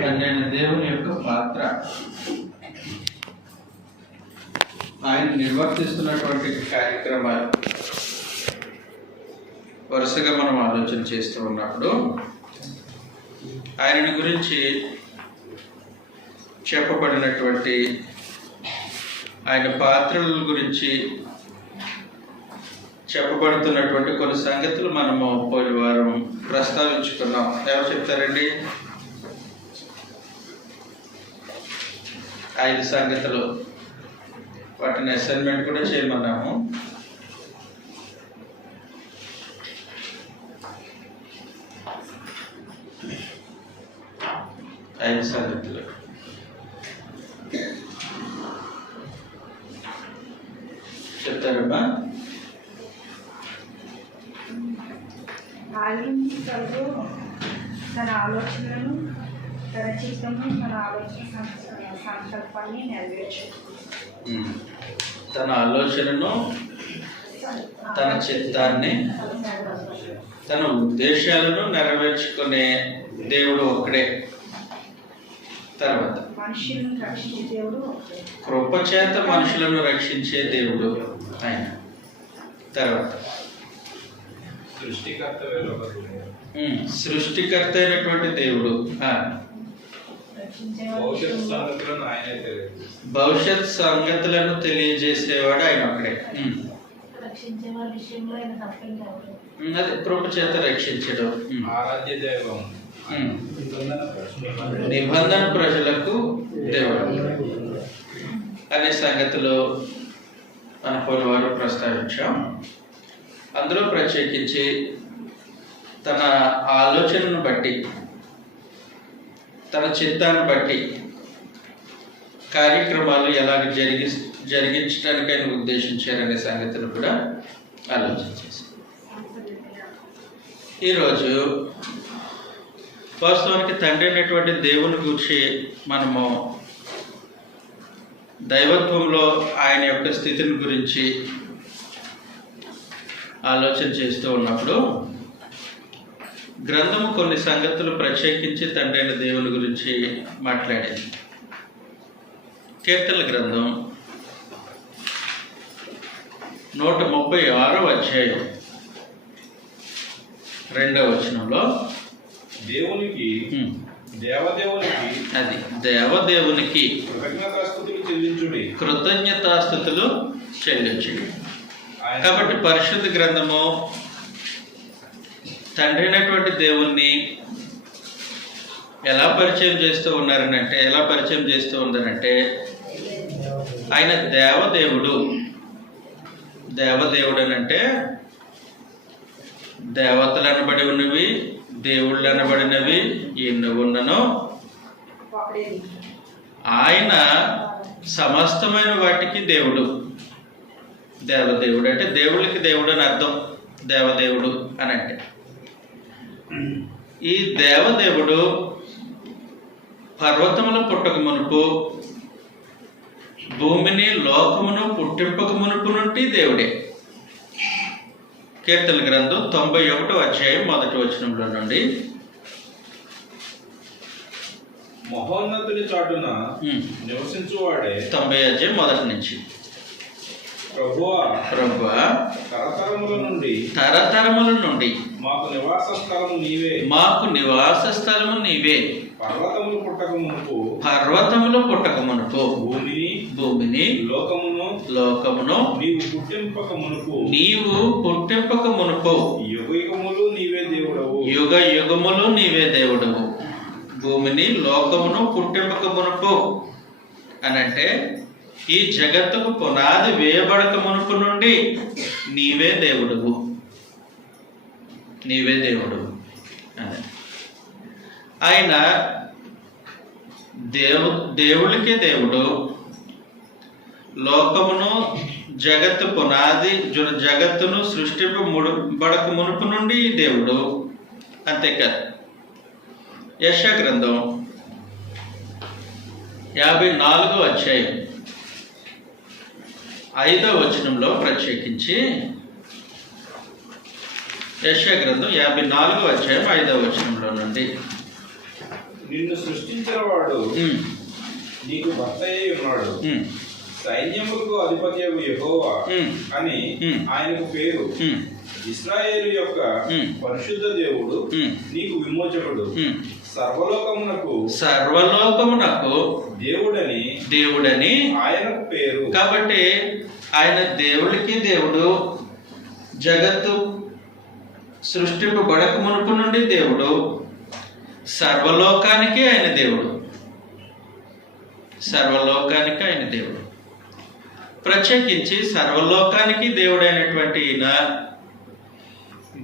నేను దేవుని యొక్క పాత్ర ఆయన నిర్వర్తిస్తున్నటువంటి కార్యక్రమాలు వరుసగా మనం ఆలోచన చేస్తూ ఉన్నప్పుడు ఆయనని గురించి చెప్పబడినటువంటి ఆయన పాత్రల గురించి చెప్పబడుతున్నటువంటి కొన్ని సంగతులు మనము పోయిన వారం ప్రస్తావించుకున్నాం. ఎవరు చెప్తారండి? 5 సంగతులు. వాటిని అసైన్మెంట్ కూడా చేయమన్నాము. ఐదు సంగతులు చెప్తారమ్మా? తన ఆలోచనలను, తన చిత్తము, తన ఆలోచన సంకల్పాన్ని నెరవేర్చు. తన ఆలోచనను, తన చిత్తాన్ని, తన ఉద్దేశాలను నెరవేర్చుకునే దేవుడు ఒక్కడే. తర్వాత మనుషులను రక్షించే దేవుడు, కృపచేత మనుషులను రక్షించే దేవుడు ఆయన. తర్వాత సృష్టికర్త అయినటువంటి దేవుడు. భవిష్యత్ సంగతులను తెలియజేసేవాడు ఆయన ఒక్కడే. అదే కృపచేత రక్షించడం. నిబంధన ప్రజలకు దేవుడు అనే సంగతులు మన పోలవారు ప్రస్తావించాం. అందులో ప్రత్యేకించి తన ఆలోచనను బట్టి, తన చిత్తాన్ని బట్టి కార్యక్రమాలు ఎలాగ జరిగించడానికి ఆయన ఉద్దేశించారనే సంగతిని కూడా ఆలోచించేసి ఈరోజు వాస్తవానికి తండ్రి అయినటువంటి దేవుని గురించి మనము దైవత్వంలో ఆయన యొక్క స్థితిని గురించి ఆలోచన చేస్తూ ఉన్నప్పుడు గ్రంథము కొన్ని సంగతులు ప్రత్యేకించి తండ్రి అయిన దేవుని గురించి మాట్లాడేది. కీర్తనల గ్రంథం 136వ అధ్యాయం 2వ వచనంలో దేవునికి అది దేవదేవునికి కృతజ్ఞతాస్తుతులు చెల్లించుడి. కాబట్టి పరిశుద్ధ గ్రంథము తండ్రి అయినటువంటి దేవుణ్ణి ఎలా పరిచయం చేస్తూ ఉందనంటే ఆయన దేవదేవుడు. దేవదేవుడు అని అంటే దేవతలు అనబడి ఉన్నవి, దేవుళ్ళు అనబడినవి ఎన్ని ఉన్ననో ఆయన సమస్తమైన వాటికి దేవుడు. దేవదేవుడు అంటే దేవుళ్ళకి దేవుడు అని అర్థం. దేవదేవుడు అని అంటే ఈ దేవదేవుడు పర్వతముల పుట్టక మునుపు, భూమిని లోకమును పుట్టింపక మునుపు నుండి దేవుడే. కీర్తన గ్రంథం 91వ అధ్యాయం 1వ వచనంలో నుండి మహోన్నతుని చాటున నివసించువాడే 90వ అధ్యాయం 1 నుంచి ప్రభువా తరతరముల నుండి మాకు నివాస స్థలము నీవే. పర్వతములు పుట్టక మునుపు భూమిని లోకమును నీవు పుట్టింపక మునుపు యుగ యుగములు నీవే దేవుడవు. భూమిని లోకమును పుట్టింపక మునుపు అనంటే ఈ జగత్తుకు పునాది వేయబడక మునుపు నుండి నీవే దేవుడవు. అదే ఆయన దేవుళ్ళకే దేవుడు. లోకమును జగత్తు పునాది జగత్తును సృష్టింపబడక మునుపు నుండి దేవుడు. అంతేకాదు యెషయా గ్రంథం 54వ అధ్యాయం 5వ వచనంలో ప్రత్యేకించి యెషయా గ్రంథం 54వ అధ్యాయం 5వ వచనంలో నుండి నిన్ను సృష్టించిన సృష్టించిన వాడు ఉమ్, నీకు భర్త అయి ఉన్నాడు. ఉమ్, సైన్యములకు అధిపత్యగు యెహోవా ఉమ్, అని ఉమ్. ఆయనకు పేరు. ఉమ్, ఇశ్రాయేలు యొక్క పరిశుద్ధ దేవుడు ఉమ్, నీకు విమోచకుడు. ఉమ్. సర్వలోకమునకు సర్వలోకమునకు దేవుడని ఆయనకు పేరు. కాబట్టి ఆయన దేవుడికి దేవుడు, జగత్తు సృష్టింపబడక మునుపు నుండి దేవుడు, సర్వలోకానికి ఆయన దేవుడు, సర్వలోకానికి ఆయన దేవుడు. ప్రత్యేకించి సర్వలోకానికి దేవుడైనటువంటి ఈయన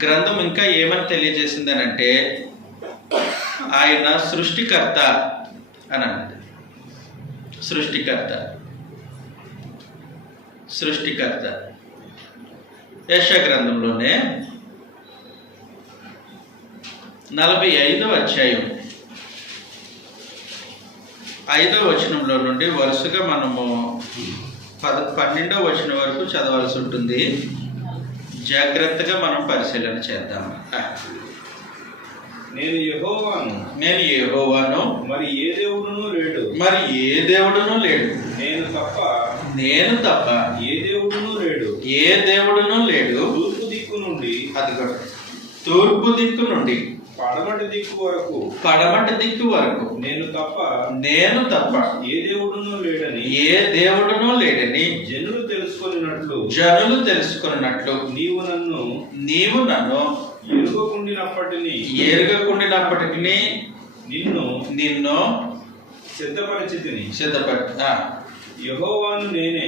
గ్రంథం ఇంకా ఏమని తెలియజేసిందనంటే ఆయన సృష్టికర్త అని అన్నది. సృష్టికర్త యెషయా గ్రంథంలోనే 45వ అధ్యాయం 5వ వచనంలో నుండి వరుసగా మనము 12వ వచనం వరకు చదవాల్సి ఉంటుంది. జాగ్రత్తగా మనం పరిశీలన చేద్దాము. నేను యెహోవాను, మరి ఏ దేవుడును లేడు. నేను తప్ప ఏ దేవుడును లేడు. తూర్పు దిక్కు నుండి పడమటి దిక్కు వరకు నేను తప్ప ఏ దేవుడును లేడని జనులు తెలుసుకొనినట్లు నీవు నన్ను ఎరుగకుండినప్పటికీ నిన్ను సిద్ధపరిచితిని. యెహోవాను నేనే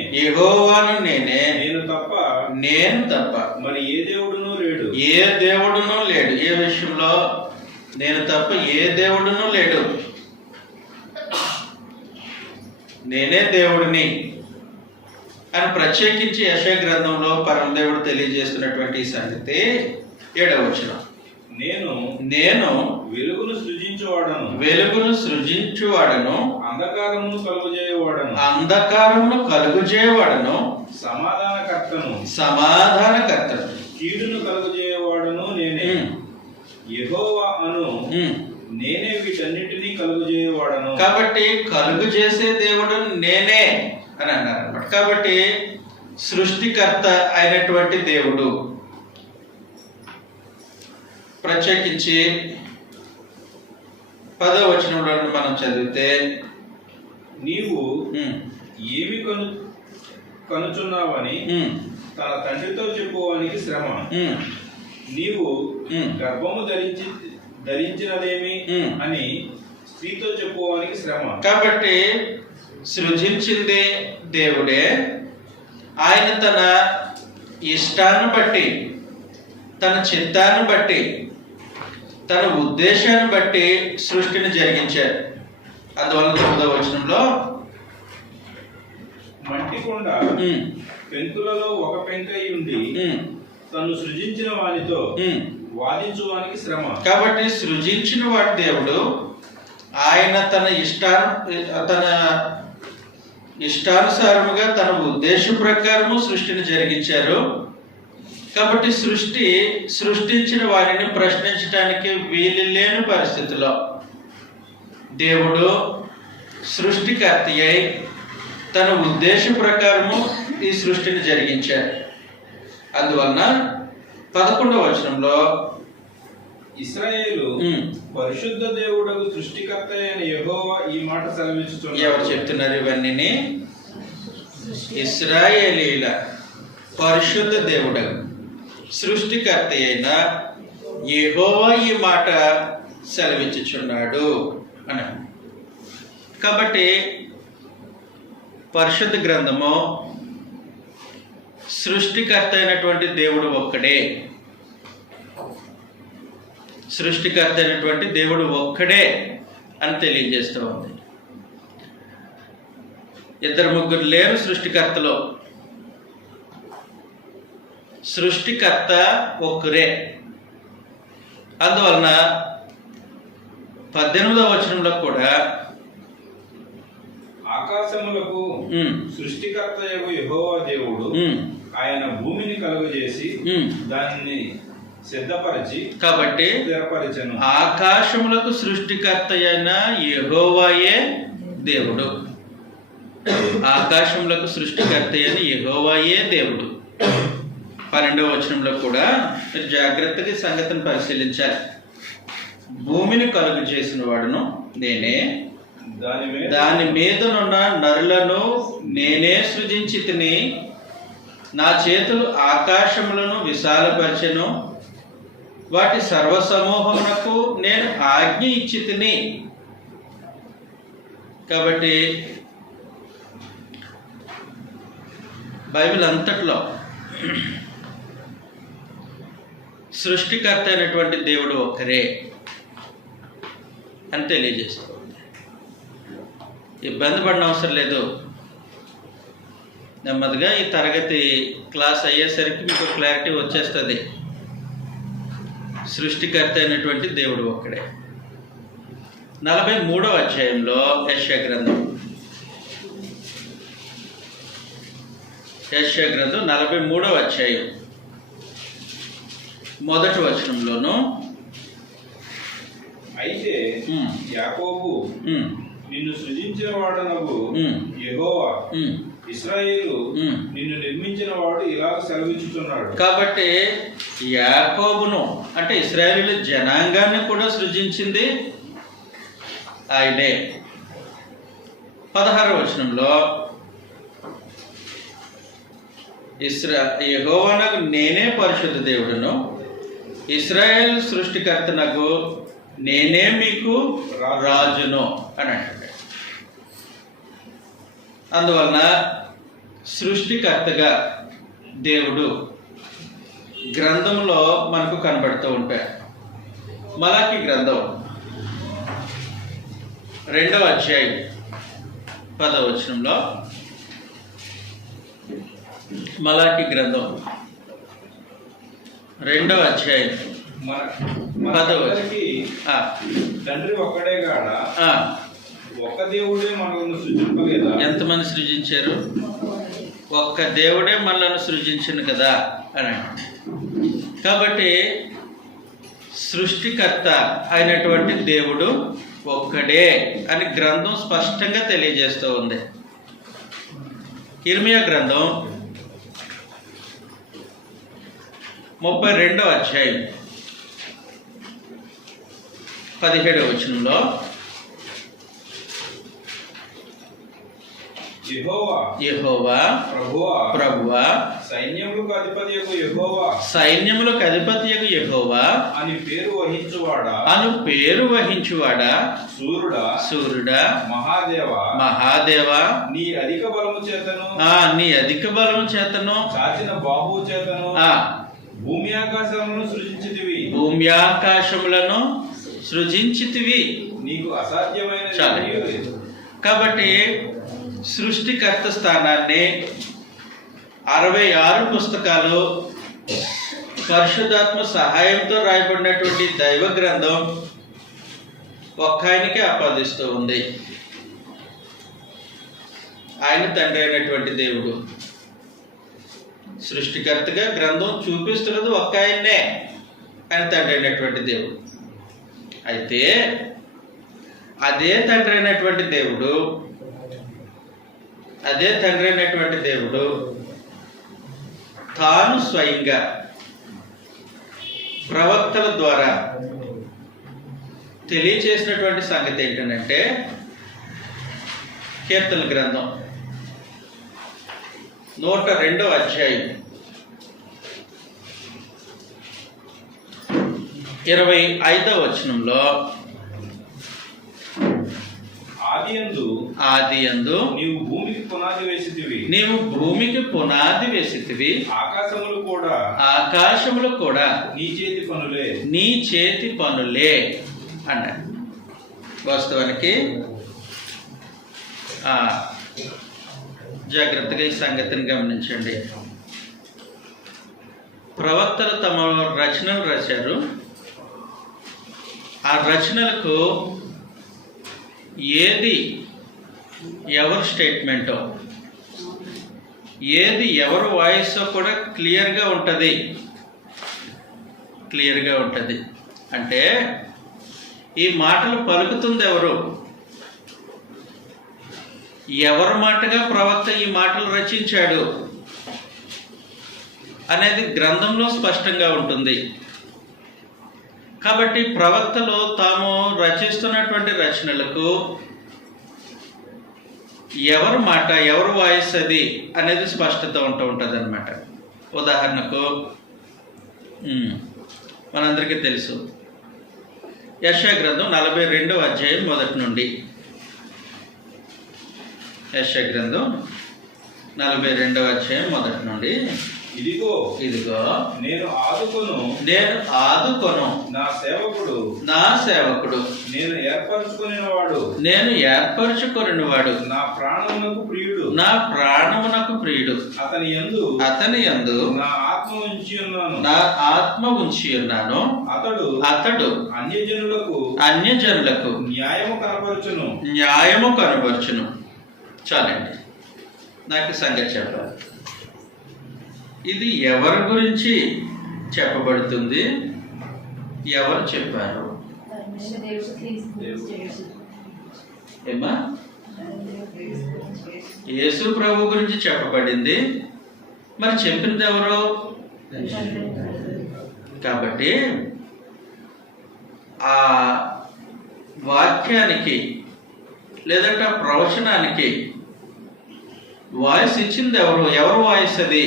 నేను తప్ప మరి ఏ దేవుడును లేడు. ఏ విషయంలో నేను తప్ప ఏ దేవుడును లేడు. నేనే దేవుడిని అని ప్రత్యేకించి యెషయా గ్రంథంలో పరమదేవుడు తెలియజేస్తున్నటువంటి ఈ సంగతి 7వ వచనం. నేను వెలుగును సృజించువాడను అంధకారమును కలుగజేయవాడను సమాధానకర్తను కీడును కలుగజేయవాడను నేనే. యెహోవా అను నేనే వీటన్నిటినీ కలుగజేయవాడను. కాబట్టి కలుగు చేసే దేవుడు నేనే అని అన్నారు అన్నమాట. కాబట్టి సృష్టికర్త అయినటువంటి దేవుడు. ప్రత్యేకించి 10వ వచనంలో మనం చదివితే నీవు ఏమి కనుచున్నావని తన తండ్రితో చెప్పుకోవడానికి శ్రమ. నీవు గర్భము ధరించినదేమి అని స్త్రీతో చెప్పుకోవడానికి శ్రమ. కాబట్టి సృజించింది దేవుడే. ఆయన తన ఇష్టాన్ని బట్టి, తన చిత్తాన్ని బట్టి, తన ఉద్దేశాన్ని బట్టి సృష్టిని జరిగించారు. అందువల్ల 9వ వచనంలో మట్టి కొండ పెంకులలో ఒక పెంకై ఉండి తను సృజించిన వానితో వాదించువానికి శ్రమ. కాబట్టి సృజించిన వాడి దేవుడు, ఆయన తన ఇష్టానుసారముగా తన ఉద్దేశ ప్రకారము సృష్టిని జరిగించారు. కాబట్టి సృష్టించిన వారిని ప్రశ్నించడానికి వీలు లేని పరిస్థితిలో దేవుడు సృష్టికర్త అయి తన ఉద్దేశ ప్రకారము ఈ సృష్టిని జరిగించారు. అందువలన 11వ వచనంలో ఇశ్రాయేలు పరిశుద్ధ దేవుడు సృష్టికర్త అయిన యెహోవా ఈ మాట సెలవిస్తున్నారు. ఎవరు చెప్తున్నారు ఇవన్నీ? ఇశ్రాయేలీల పరిశుద్ధ దేవుడు సృష్టికర్త అయిన యెహోవా ఈ మాట సెలవిచ్చుచున్నాడు అని. కాబట్టి పరిశుద్ధ గ్రంథము సృష్టికర్త అయినటువంటి దేవుడు ఒక్కడే. సృష్టికర్త అయినటువంటి దేవుడు ఒక్కడే అని తెలియజేస్తూ ఉంది. 2-3 లేరు సృష్టికర్తలో. సృష్టికర్త ఒక్కరే. అందువలన 18వ వచనంలో కూడా ఆకాశములకు సృష్టికర్త యెహోవా దేవుడు ఆయన భూమిని కలుగజేసి దానిని సిద్ధపరిచి కాబట్టి స్థిరపరిచెను. ఆకాశములకు సృష్టికర్త అయిన యెహోవాయే దేవుడు. ఆకాశములకు సృష్టికర్త అయిన యెహోవాయే దేవుడు. 12వ వచనంలో కూడా మీరు జాగ్రత్తగా ఈ సంగతిని పరిశీలించాలి. భూమిని కలుగు చేసిన వాడును నేనే, దాని మీదనున్న నరులను నేనే సృజించి తిని, నా చేతులు ఆకాశములను విశాలపరచెను, వాటి సర్వసమూహమునకు నేను ఆజ్ఞ ఇచ్చి తిని. కాబట్టి బైబిల్ అంతట్లో సృష్టికర్త అయినటువంటి దేవుడు ఒక్కరే అని తెలియజేస్తుంది. ఇబ్బంది పడిన అవసరం లేదు. నెమ్మదిగా ఈ తరగతి క్లాస్ అయ్యేసరికి మీకు క్లారిటీ వచ్చేస్తుంది. సృష్టికర్త అయినటువంటి దేవుడు ఒక్కడే. 43వ అధ్యాయంలో యెషయా గ్రంథం 43వ అధ్యాయం 1వ వచనంలోను, అయితే యాకోబు నిన్ను సృజించిన వాడనగు యెహోవా, ఇశ్రాయేలు నిన్ను నిర్మించిన వాడు ఇలాగ సెలవిచ్చుచున్నాడు. కాబట్టి యాకోబును అంటే ఇశ్రాయేలు జనాంగాన్ని కూడా సృజించింది ఆయనే. 16వ వచనంలో యెహోవానగు నేనే పరిశుద్ధ దేవుడును, ఇశ్రాయేల్ సృష్టికర్తనగు నేనే మీకు రాజును అని అంటాడు. అందువలన సృష్టికర్తగా దేవుడు గ్రంథంలో మనకు కనబడుతూ ఉంటాడు. మలాకి గ్రంథం 2వ అధ్యాయం 10వ వచనంలో, మలాకి గ్రంథం 2వ అధ్యాయం 10వ వచనం. తండ్రి ఒక్కడే కాడ ఒక్క దేవుడే మనల్ని సృజింపలేదా? ఎంతమంది సృజించారు? ఒక్క దేవుడే మనల్ని సృజించింది కదా అని. కాబట్టి సృష్టికర్త అయినటువంటి దేవుడు ఒక్కడే అని గ్రంథం స్పష్టంగా తెలియజేస్తూ ఉంది. ఇర్మియా గ్రంథం 32వ అధ్యాయం 17వ వచనంలో, యెహోవా ప్రభువా సైన్యములకు అధిపతియగు యెహోవా అని పేరు వహించువాడా, సూర్యుడా, మహాదేవా నీ అధిక బలము చేతను చాచిన బాహువు చేతను భూమి ఆకాశములను సృజించితివి. నీకు అసాధ్యమైన. కాబట్టి సృష్టికర్త స్థానాన్ని 66 పుస్తకాలు పరిశుద్ధాత్మ సహాయంతో రాయబడినటువంటి దైవ గ్రంథం ఒక్క ఆయనకే ఆపాదిస్తూ ఉంది. ఆయన తండ్రి అయినటువంటి దేవుడు. సృష్టికర్తగా గ్రంథం చూపిస్తున్నది ఒక్క ఆయన్నే, ఆయన తండ్రి అయినటువంటి దేవుడు. అయితే అదే తండ్రి అయినటువంటి దేవుడు తాను స్వయంగా ప్రవక్తల ద్వారా తెలియచేసినటువంటి సంగతి ఏంటంటే, కీర్తన గ్రంథం 102వ అధ్యాయం 25వ వచనంలో, ఆదియందు నీవు భూమికి పునాది వేసితివి, ఆకాశములు కూడా నీ చేతి పనులే అన్నాడు. వాస్తవానికి జాగ్రత్తగా ఈ సంగతిని గమనించండి. ప్రవక్తలు తమ రచనలు రాశారు. ఆ రచనలకు ఏది ఎవరి స్టేట్మెంటో, ఏది ఎవరి వాయిస్ కూడా క్లియర్గా ఉంటుంది. క్లియర్గా ఉంటుంది. అంటే ఈ మాటలు పలుకుతుంది ఎవరు? ఎవరి మాటగా ప్రవక్త ఈ మాటలు రచించాడు అనేది గ్రంథంలో స్పష్టంగా ఉంటుంది. కాబట్టి ప్రవక్తలు తాము రచిస్తున్నటువంటి రచనలకు ఎవరి మాట, ఎవరి వాయిస్ అది అనేది స్పష్టత ఉంటుంది అన్నమాట. ఉదాహరణకు మనందరికీ తెలుసు యెషయా గ్రంథం 42వ అధ్యాయం మొదటి నుండి. యెషయా గ్రంథం 42వ అధ్యాయం మొదటి నుండి. ఇదిగో నేను ఆదుకొను నా సేవకుడు నేను ఏర్పరచుకొనివాడు నా ప్రాణమునకు ప్రియుడు అతని యందు నా ఆత్మ ఉంచి ఉన్నాను. అతడు అన్యజనులకు న్యాయము కనపరచును. చాలండి, నాకు సంగతి చెప్పాలి. ఇది ఎవరి గురించి చెప్పబడుతుంది? ఎవరు చెప్పారు? ఏమా? యేసు ప్రభు గురించి చెప్పబడింది. మరి చెప్పింది ఎవరు? కాబట్టి ఆ వాక్యానికి లేదంటే ఆ ప్రవచనానికి వాయిస్ ఇచ్చింది ఎవరు? ఎవరు వాయిస్ అది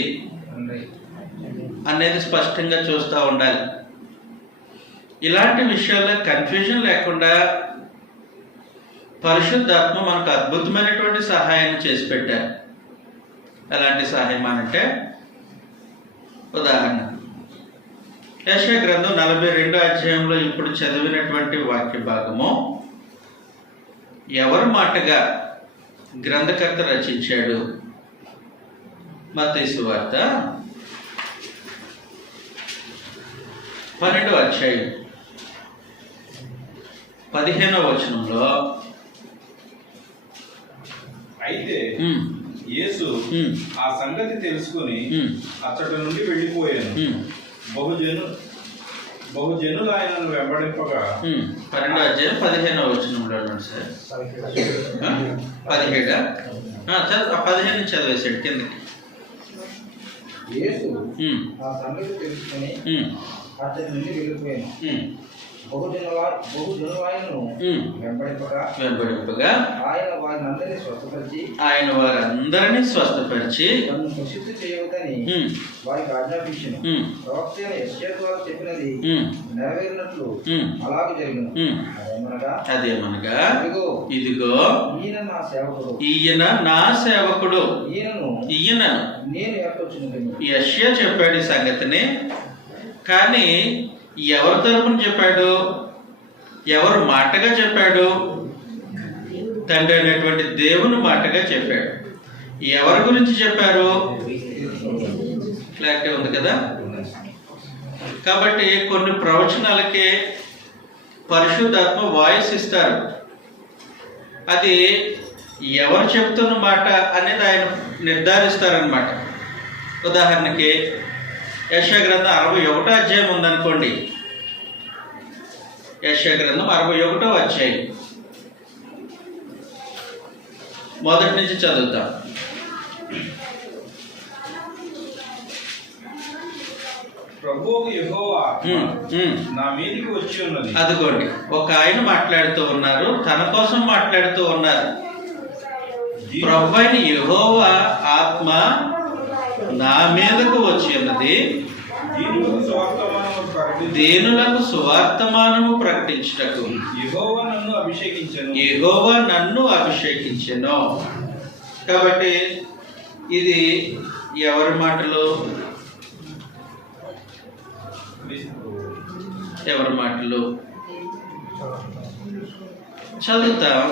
అనేది స్పష్టంగా చూస్తూ ఉండాలి. ఇలాంటి విషయాల్లో కన్ఫ్యూజన్ లేకుండా పరిశుద్ధాత్మ మనకు అద్భుతమైనటువంటి సహాయాన్ని చేసి పెట్టారు. ఎలాంటి సహాయం అంటే, ఉదాహరణ యెషయా గ్రంథం 42వ అధ్యాయంలో ఇప్పుడు చదివినటువంటి వాక్య భాగము ఎవరి మాటగా గ్రంథకర్త రచించాడు? మత్తయి సువార్త 12వ అధ్యాయం 15వ వచనంలో, అయితే యేసు ఆ సంగతి తెలుసుకొని అతడి నుండి వెళ్ళిపోయాను. బహుజనులు ఆయనను వెంబడింపగా. 12వ అధ్యాయం 15వ వచనంలో సార్ 17 15 చదివేశాడు కిందకి. యేసు ఆ సంగతి తెలుసుకొని అతడి నుండి వెళ్ళిపోయాను. బహుజనులను వెంబడింపగా ఆయన వారందరినీ స్వస్థపరిచి తనను ప్రసిద్ధి చేయవద్దని వారికి ఆజ్ఞాపించెను. ప్రవక్త యెషయా ద్వారా చెప్పినది నెరవేరినట్లు అలాగే జరిగిన. అదేమనగా ఇదిగో ఈయన నా సేవకుడు ఈయనను నేను ఏర్పరచుకున్నాను. యెషయా చెప్పాడు ఈ సంగతిని. కానీ ఎవరి తరపున చెప్పాడు? ఎవరు మాటగా చెప్పాడు? తండ్రి అయినటువంటి దేవుని మాటగా చెప్పాడు. ఎవరి గురించి చెప్పారు? క్లారిటీ ఉంది కదా? కాబట్టి కొన్ని ప్రవచనాలకి పరిశుద్ధాత్మ వాయిస్ ఇస్తారు. అది ఎవరు చెప్తున్న మాట అనేది ఆయన నిర్ధారిస్తారనమాట. ఉదాహరణకి యెషయా గ్రంథం 61వ అధ్యాయం ఉందనుకోండి. యెషయా గ్రంథం 61వ అధ్యాయం మొదటి నుంచి చదువుతాం. ప్రభువు యెహోవా నా మీదికి వచ్చి ఉన్నది. అదిగోండి, ఒక ఆయన మాట్లాడుతూ ఉన్నారు, తన కోసం మాట్లాడుతూ ఉన్నారు. ప్రభు అయిన యెహోవా ఆత్మ నా మీదకు వచ్చి ఉన్నది, దీనులకు సువార్తమానము ప్రకటించుటకు. యెహోవా నన్ను అభిషేకించెను. కాబట్టి ఇది ఎవరి మాటలు? ఎవరి మాటలు చదువుతాం.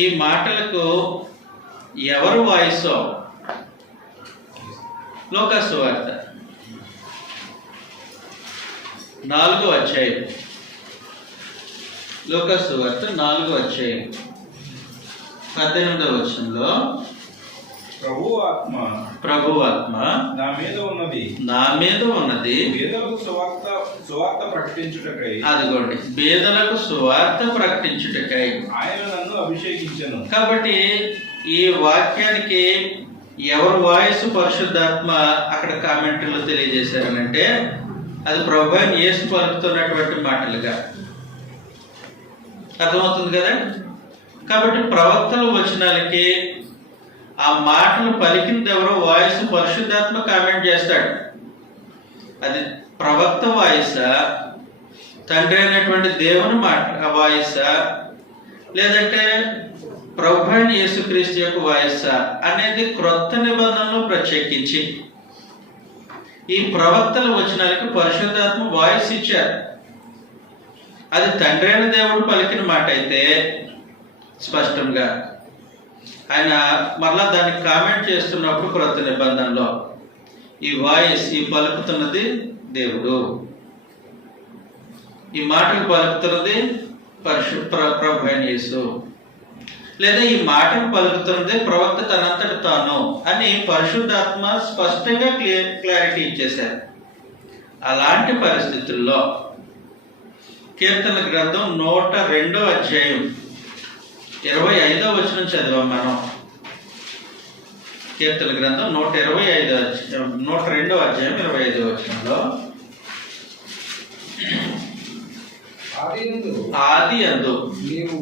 ఈ మాటలకు ఎవరు వాయిసో లూకాసు వార్త 4వ అధ్యాయం. లూకాసు వార్త 4వ అధ్యాయం 18వ వచనంలో ప్రభు ఆత్మ నా మీద ఉన్నది బేదలకు సువార్త ప్రకటించుటకై. అదిగోండి, బేదలకు సువార్త ప్రకటించుటకై ఆయన నన్ను అభిషేకించెను. కాబట్టి ఈ వాక్యానికి ఎవరు వాయిస్ పరిశుద్ధాత్మ అక్కడ కామెంట్లో తెలియజేశారనంటే అది ప్రభు అయిన యేసు పలుకుతున్నటువంటి మాటలుగా అర్థమవుతుంది కదా. కాబట్టి ప్రవక్తల వచనాలకి ఆ మాటలు పలికింది ఎవరో వాయిస్ పరిశుద్ధాత్మ కామెంట్ చేస్తాడు. అది ప్రవక్త వాయిసా, తండ్రి అయినటువంటి దేవుని మాట వాయిసా, లేదంటే ప్రభు అయిన యేసుక్రీస్తు యొక్క వాయిసా అనేది క్రొత్త నిబంధనలో ప్రత్యేకించి ఈ ప్రవక్తల వచనాలకి పరిశుద్ధాత్మ వాయిస్ ఇచ్చారు. అది తండ్రి అయిన దేవుడు పలికిన మాట అయితే స్పష్టంగా ఆయన మరలా దాన్ని కామెంట్ చేస్తున్నప్పుడు క్రొత్త నిబంధనలో ఈ వాయిస్, ఈ పలుకుతున్నది దేవుడు, ఈ మాటలు పలుకుతున్నది ప్రభు అయిన యేసు, లేదా ఈ మాటలు పలుకుతున్నది ప్రవక్త తనంతటి తాను అని పరిశుద్ధాత్మ స్పష్టంగా క్లారిటీ ఇచ్చేశారు. అలాంటి పరిస్థితుల్లో కీర్తన గ్రంథం 102వ అధ్యాయం 25వ వచనం చదివాం మనం. కీర్తన గ్రంథం 102వ అధ్యాయం 25వ వచనంలో ఆది అందు నీవు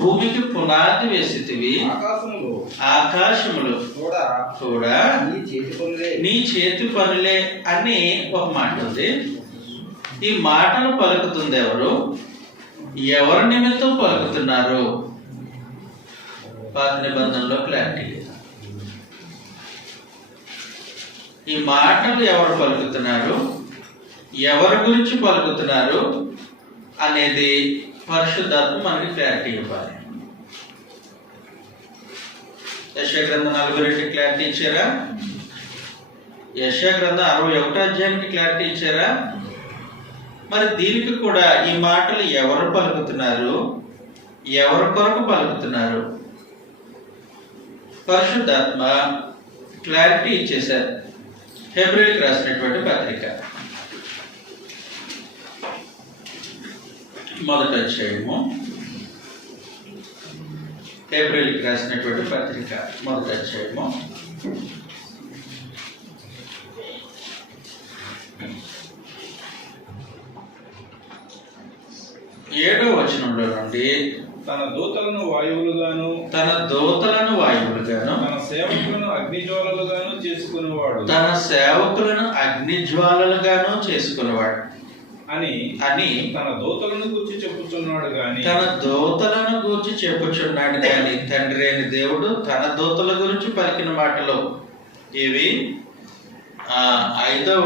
భూమికి పునాది వేసితివి, ఆకాశములు కూడా నీ చేతి పనులే అని ఒక మాట ఉంది. ఈ మాటలు పలుకుతుంది ఎవరు? ఎవరి నిమిత్తం పలుకుతున్నారు? పాత నిబంధనలో క్లారిటీ. ఈ మాటలు ఎవరు పలుకుతున్నారు, ఎవరి గురించి పలుకుతున్నారు అనేది పరిశుద్ధాత్మ మనకి క్లారిటీ ఇవ్వాలి. యెషయా గ్రంథం 42 క్లారిటీ ఇచ్చారా? యెషయా గ్రంథం 61వ అధ్యాయానికి క్లారిటీ ఇచ్చారా? మరి దీనికి కూడా ఈ మాటలు ఎవరు పలుకుతున్నారు, ఎవరి కొరకు పలుకుతున్నారు? పరిశుద్ధాత్మ క్లారిటీ ఇచ్చేశారు. హెబ్రీయులకు రాసినటువంటి పత్రిక 1వ అధ్యాయము, హెబ్రీయులకు రాసినటువంటి పత్రిక 1వ అధ్యాయము 7వ వచనంలో నుండి తన దూతలను వాయువులుగాను తన సేవకులను అగ్నిజ్వాలలుగాను చేసుకునేవాడు అని తన దూతలను గూర్చి చెప్పుచున్నాడు గాని తండ్రి అయిన దేవుడు తన దూతల గురించి పలికిన మాటలు ఇవి 5,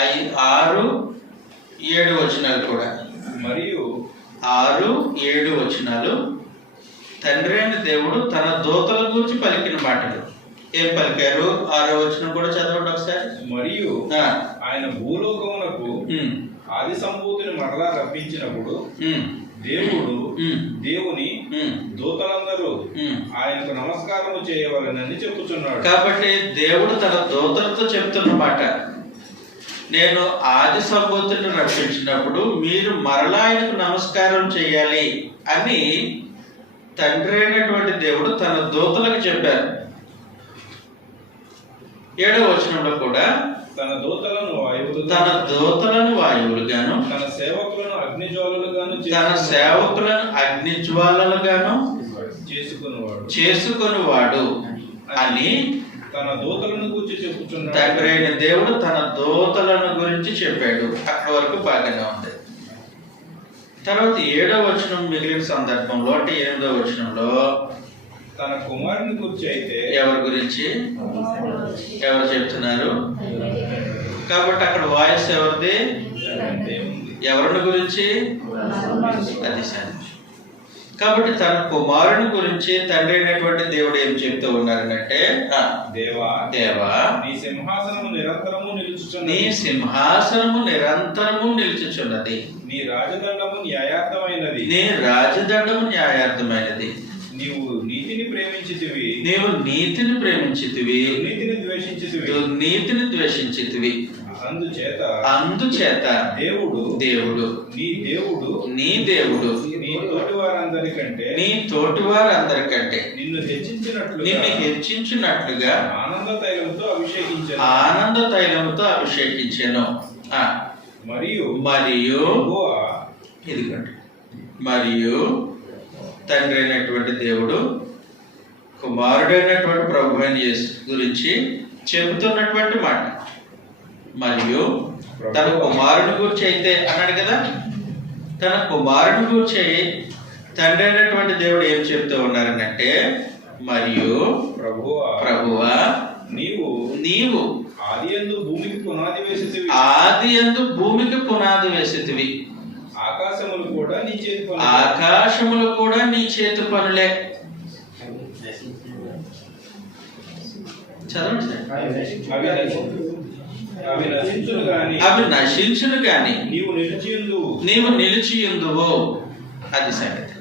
6, 7 వచనాలు కూడా, మరియు 6, 7 వచనాలు తండ్రి అయిన దేవుడు తన దూతల గురించి పలికిన మాటలు. ఏం పలికారు? 6వ వచనం కూడా చదవండి ఒకసారి. మరియు ఆయన భూలోకమునకు ఆది సంభూతిని మరలా రప్పించినప్పుడు దేవుని దూతలందరూ ఆయనకు నమస్కారము చేయవలెనని చెప్పుచున్నాడు. కాబట్టి దేవుడు తన దూతలతో చెప్తున్నమాట, నేను ఆది సంభూతిని రక్షించినప్పుడు మీరు మరలా ఆయనకు నమస్కారం చేయాలి అని తండ్రి అయినటువంటి దేవుడు తన దూతలకు చెప్పారు. 7వ వచనంలో కూడా తన దూతలను వాయువులుగాను తన సేవకులను అగ్నిజ్వాలలుగాను చేసుకునేవాడు అని తన దూతలను గురించి చెప్పుచున్నాడు. తండ్రి అయిన దేవుడు తన దూతలను గురించి చెప్పాడు. అక్కడి వరకు బాగానే ఉంది. తర్వాత 7వ వచనం మిగిలిన సందర్భంలో అంటే 8వ వచనంలో తన కుమారుని గురించి అయితే ఎవరి గురించి ఎవరు చెప్తున్నారు? కాబట్టి అక్కడ వాయిస్ ఎవరిది? ఎవరిని గురించి? అది సాధ్యం. కాబట్టి తన కుమారుని గురించి తండ్రి అయినటువంటి దేవుడు ఏం చెప్తూ ఉన్నారంటే, దేవా నీ సింహాసనము నిరంతరము నిలుచుచున్నది, నీ రాజదండము న్యాయార్థమైనది, నీవు నీతిని ప్రేమించితివి, నీవు నీతిని ప్రేమించితివి, దుర్నీతిని ద్వేషించితివి. దుర్నీతిని ద్వేషించితివి. అందుచేత దేవుడు దేవుడు నీ దేవుడు నీ దేవుడు నీ తోటి వారందరికంటే నీ తోటివారందరికంటే నిన్ను నిన్ను హెచ్చించినట్లుగా ఆనంద తైలంతో అభిషేకించాను. ఆనంద తైలముతో అభిషేకించాను. మరియు మరియు ఇదిగోండి, మరియు తండ్రి అయినటువంటి దేవుడు కుమారుడైనటువంటి ప్రభు అయిన యేసు గురించి చెబుతున్నటువంటి మాట. మరియు తన కుమారుని గురించి అయితే అన్నాడు కదా, తన కుమారుని గురించి తండ్రి అయినటువంటి దేవుడు ఏం చెప్తూ ఉన్నారనంటే, మరియు ప్రభువా నీవు ఆదియందు భూమికి పునాది వేసితివి, ఆదియందు భూమికి పునాది వేసితివి, ఆకాశములు కూడా నీ చేతి పనులు, ఆకాశములు కూడా నీ చేతి పనులే. చదవండి. అవి నశించును గాని అవి నశించును గాని నీవు నిలిచియుందువు. అది సంగతి.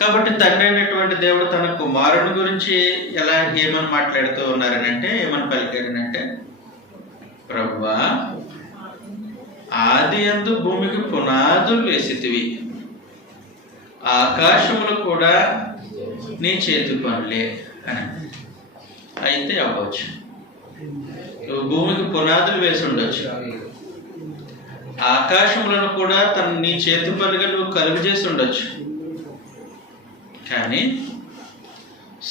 కాబట్టి తండ్రి అయినటువంటి దేవుడు తన కుమారుని గురించి ఏమని మాట్లాడుతూ ఉన్నారనంటే, ఏమని పలికారనంటే, ప్రభువా ఆదియందు భూమికి పునాదులు వేసితివి, ఆకాశములు కూడా నీ చేతి పనులే అని. అయితే అవ్వచ్చు, నువ్వు భూమికి పునాదులు వేసి ఉండొచ్చు, ఆకాశములను కూడా నీ చేతి పనులుగా నువ్వు కలుగు చేసి ఉండొచ్చు. కానీ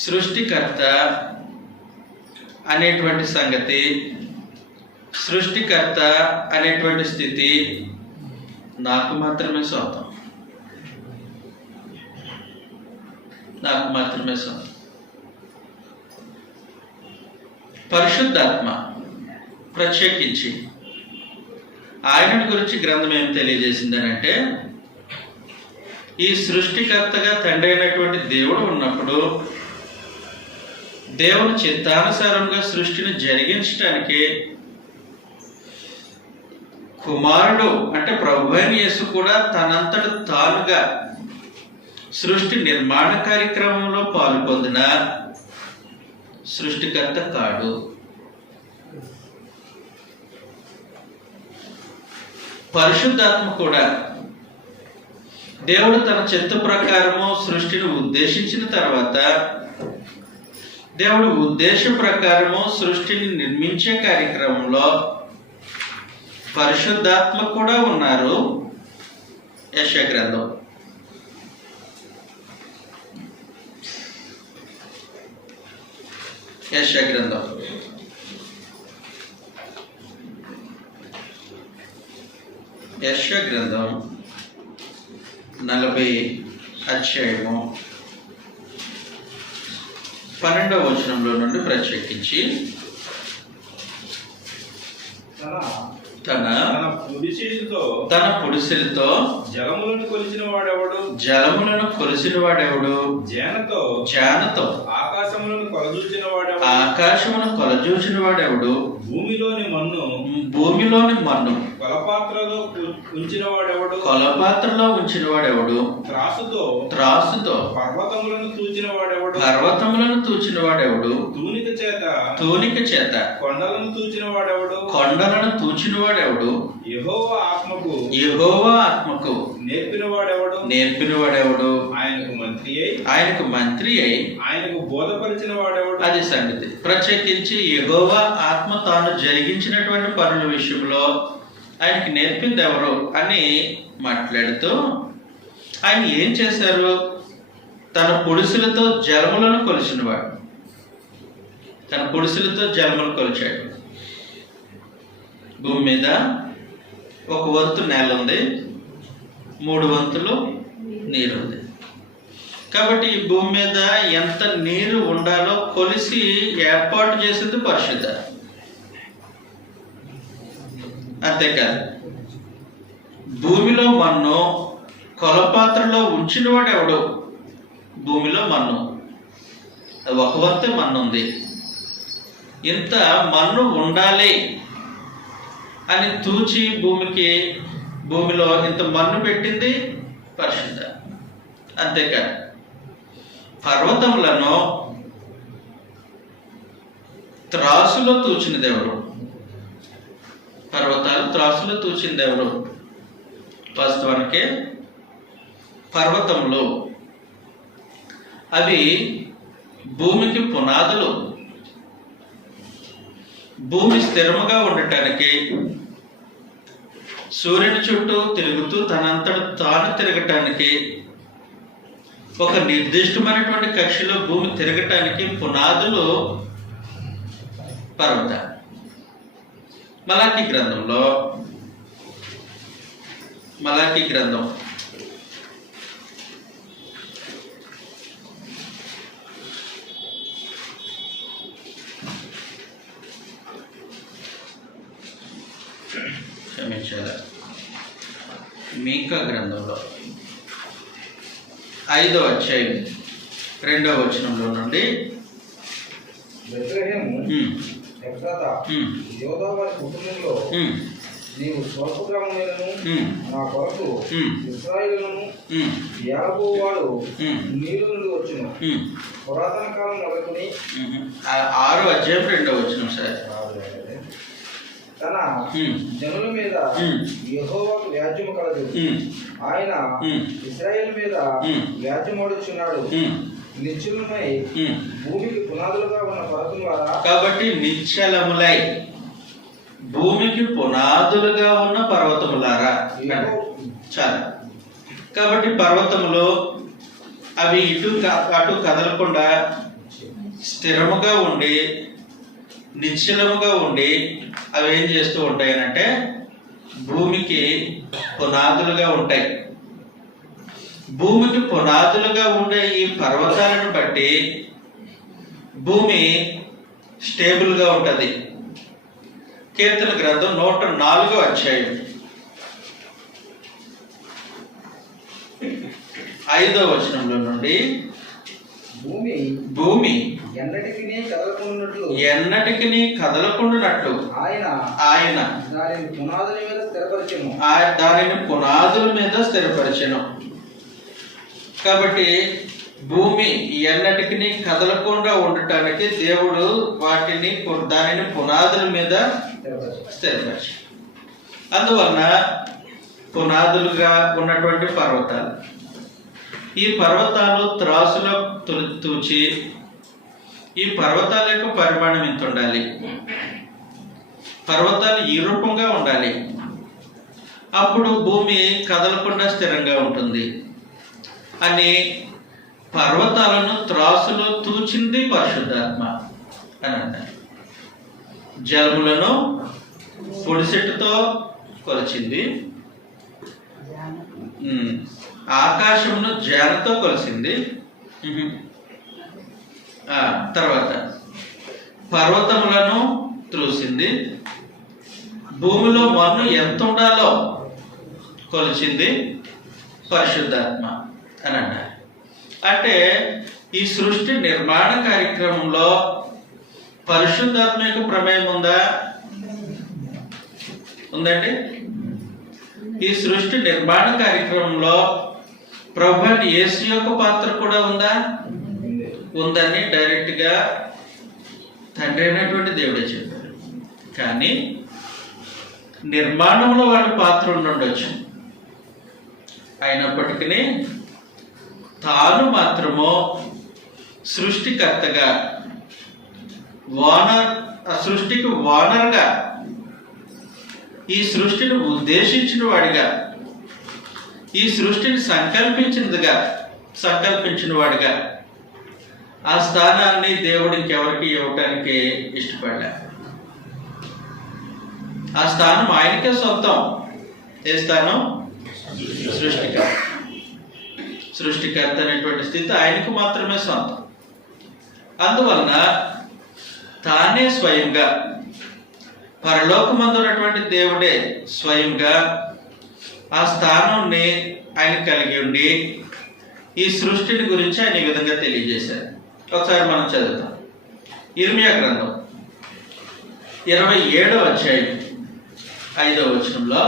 సృష్టికర్త అనేటువంటి సంగతి, సృష్టికర్త అనేటువంటి స్థితి నాకు మాత్రమే సొంతం, నాకు మాత్రమే సొంతం. పరిశుద్ధాత్మ ప్రత్యేకించి ఆయన గురించి గ్రంథం ఏం తెలియజేసిందని అంటే, ఈ సృష్టికర్తగా తండ్రి అయినటువంటి దేవుడు ఉన్నప్పుడు దేవుని చిత్తానుసారంగా సృష్టిని జరిగించడానికి కుమారుడు అంటే ప్రభు అయిన యేసు కూడా తనంతట తానుగా సృష్టి నిర్మాణ కార్యక్రమంలో పాల్పొందిన సృష్టికర్త కాడు. పరిశుద్ధాత్మ కూడా దేవుడు తన చిత్త ప్రకారము సృష్టిని ఉద్దేశించిన తర్వాత, దేవుడు ఉద్దేశ ప్రకారము సృష్టిని నిర్మించే కార్యక్రమంలో పరిశుద్ధాత్మ కూడా ఉన్నారు. యెషయా గ్రంథం యెషయా గ్రంథం 40 అధ్యాయము 12వ వచనంలో నుండి ప్రత్యేకించి, తన పొడిసిలతో జలములను కొలిచిన వాడెవడు, జానతో ఆకాశములను కొలజూచిన వాడెవడు, భూమిలోని మన్ను కొలపాత్రలో ఉంచిన వాడెవడు, త్రాసుతో పర్వతములను తూచిన వాడెవడు, తూనిక చేత కొండలను తూచిన వాడెవడు, యెహోవా ఆత్మకు నేర్పిన వాడెవడు, ఆయనకు మంత్రి అయి ఆయనకు బోధపరిచిన వాడెవడు. అది సంగతి. ప్రత్యేకించి యెహోవా ఆత్మ తాను జరిగించినటువంటి పనుల విషయంలో ఆయనకి నేర్పింది ఎవరు అని మాట్లాడుతూ, ఆయన ఏం చేశారు? తన పొడుసులతో జలములను కొలిచినవాడు, తన పొడుసులతో జలములు కొలిచాడు. భూమి మీద 1 వంతు నేల ఉంది, 3 వంతులు నీరు ఉంది. కాబట్టి ఈ భూమి మీద ఎంత నీరు ఉండాలో కొలిసి ఏర్పాటు చేసింది పరిశుద్ధ. అంతేకాదు, భూమిలో మన్ను కొలపాత్రలో ఉంచిన వాడు ఎవడు? భూమిలో మన్ను 1 వంతే మన్ను ఉంది. ఇంత మన్ను ఉండాలి అని తూచి భూమిలో ఇంత మన్ను పెట్టింది పరిశుద్ధ. అంతేకాదు, పర్వతములను త్రాసులో తూచినది ఎవరు? పర్వతాలు త్రాసులో తూచింది ఎవరు? వాస్తవానికి పర్వతములు అవి భూమికి పునాదులు. భూమి స్థిరముగా ఉండటానికి సూర్యుని చుట్టూ తిరుగుతూ తనంతట తాను తిరగటానికి, ఒక నిర్దిష్టమైనటువంటి కక్షలో భూమి తిరగటానికి పునాదులు పర్వతాలు. మలాకీ గ్రంథం 5వ అధ్యాయం 2వ వచనంలో నుండి బెత్లెహేము ఎఫ్రాతా యోదా వారి కుటుంబంలో నీవు స్వల్పగ్రామములను నా కొరకు ఇశ్రాయేలును యాకోబు వాడు నీళ్ళు నుండి వచ్చును. పురాతన కాలం మొదలుకొని 6వ అధ్యాయం 2వ వచనం సార్. తన జనుల మీద యెహోవాకు వ్యాజ్యము కలదు. ఆయన ఇశ్రాయేలు మీద వ్యాజ్యమాడుచున్నాడు. నిశ్చలమై భూమికి పునాదులుగా ఉన్న పర్వతములారా. కాబట్టి నిశ్చలములై భూమికి పునాదులుగా ఉన్న పర్వతములారా చాలు. కాబట్టి పర్వతములు అవి ఇటు అటు కదలకుండా స్థిరముగా ఉండి నిశ్చలముగా ఉండి అవి ఏం చేస్తూ ఉంటాయనంటే భూమికి పునాదులుగా ఉంటాయి. భూమికి పునాదులుగా ఉండే ఈ పర్వతాలను బట్టి భూమి స్టేబుల్గా ఉంటుంది. కీర్తన గ్రంథం 104వ అధ్యాయం 5వ వచనంలో నుండి భూమి ఎన్నటికి కదలకుండానట్లు ఆయన దానిని పునాదుల మీద స్థిరపరిచెను. కాబట్టి భూమి ఎన్నటికి కదలకుండా ఉండటానికి దేవుడు దానిని పునాదుల మీద స్థిరపరిచాడు. అందువలన పునాదులుగా ఉన్నటువంటి పర్వతాలు, ఈ పర్వతాలు త్రాసులో తూచి, ఈ పర్వతాల యొక్క పరిమాణం ఎంత ఉండాలి, పర్వతాలు ఈ రూపంగా ఉండాలి, అప్పుడు భూమి కదలకుండా స్థిరంగా ఉంటుంది అని పర్వతాలను త్రాసులో తూచింది పరిశుద్ధాత్మ అని అన్నారు. జలములను పొడిసెట్టుతో కొలిచింది, ఆకాశమును జానతో కొలిసింది. తర్వాత పర్వతములను త్రూసింది, భూమిలో మన్ను ఎంత ఉండాలో కొలిచింది పరిశుద్ధాత్మ అని అన్నారు. అంటే ఈ సృష్టి నిర్మాణ కార్యక్రమంలో పరిశుద్ధాత్మ యొక్క ప్రమేయం ఉందండి. ఈ సృష్టి నిర్మాణ కార్యక్రమంలో ప్రభువైన యేసు యొక్క పాత్ర కూడా ఉందని డైరెక్ట్ గా తండ్రి అయినటువంటి దేవుడే చెప్పారు. కానీ నిర్మాణంలో వాళ్ళ పాత్ర ఉండొచ్చు, అయినప్పటికీ తాను మాత్రము సృష్టికర్తగా సృష్టికి ఓనర్గా, ఈ సృష్టిని ఉద్దేశించిన వాడిగా, ఈ సృష్టిని సంకల్పించిన వాడిగా ఆ స్థానాన్ని దేవుడు ఇంకెవరికి ఇవ్వటానికి ఇష్టపడలే. ఆ స్థానం ఆయనకే సొంతం. ఏ స్థానం? సృష్టికర్త అనేటువంటి స్థితి ఆయనకు మాత్రమే సొంతం. అందువలన తానే స్వయంగా, పరలోకమందు ఉన్నటువంటి దేవుడే స్వయంగా ఆ స్థానాన్ని ఆయన కలిగి ఉండి ఈ సృష్టిని గురించి ఆయన ఈ విధంగా తెలియజేశారు. ఒకసారి మనం చదువుతాం. ఇర్మియా గ్రంథం 27వ అధ్యాయం 5వ వచనంలో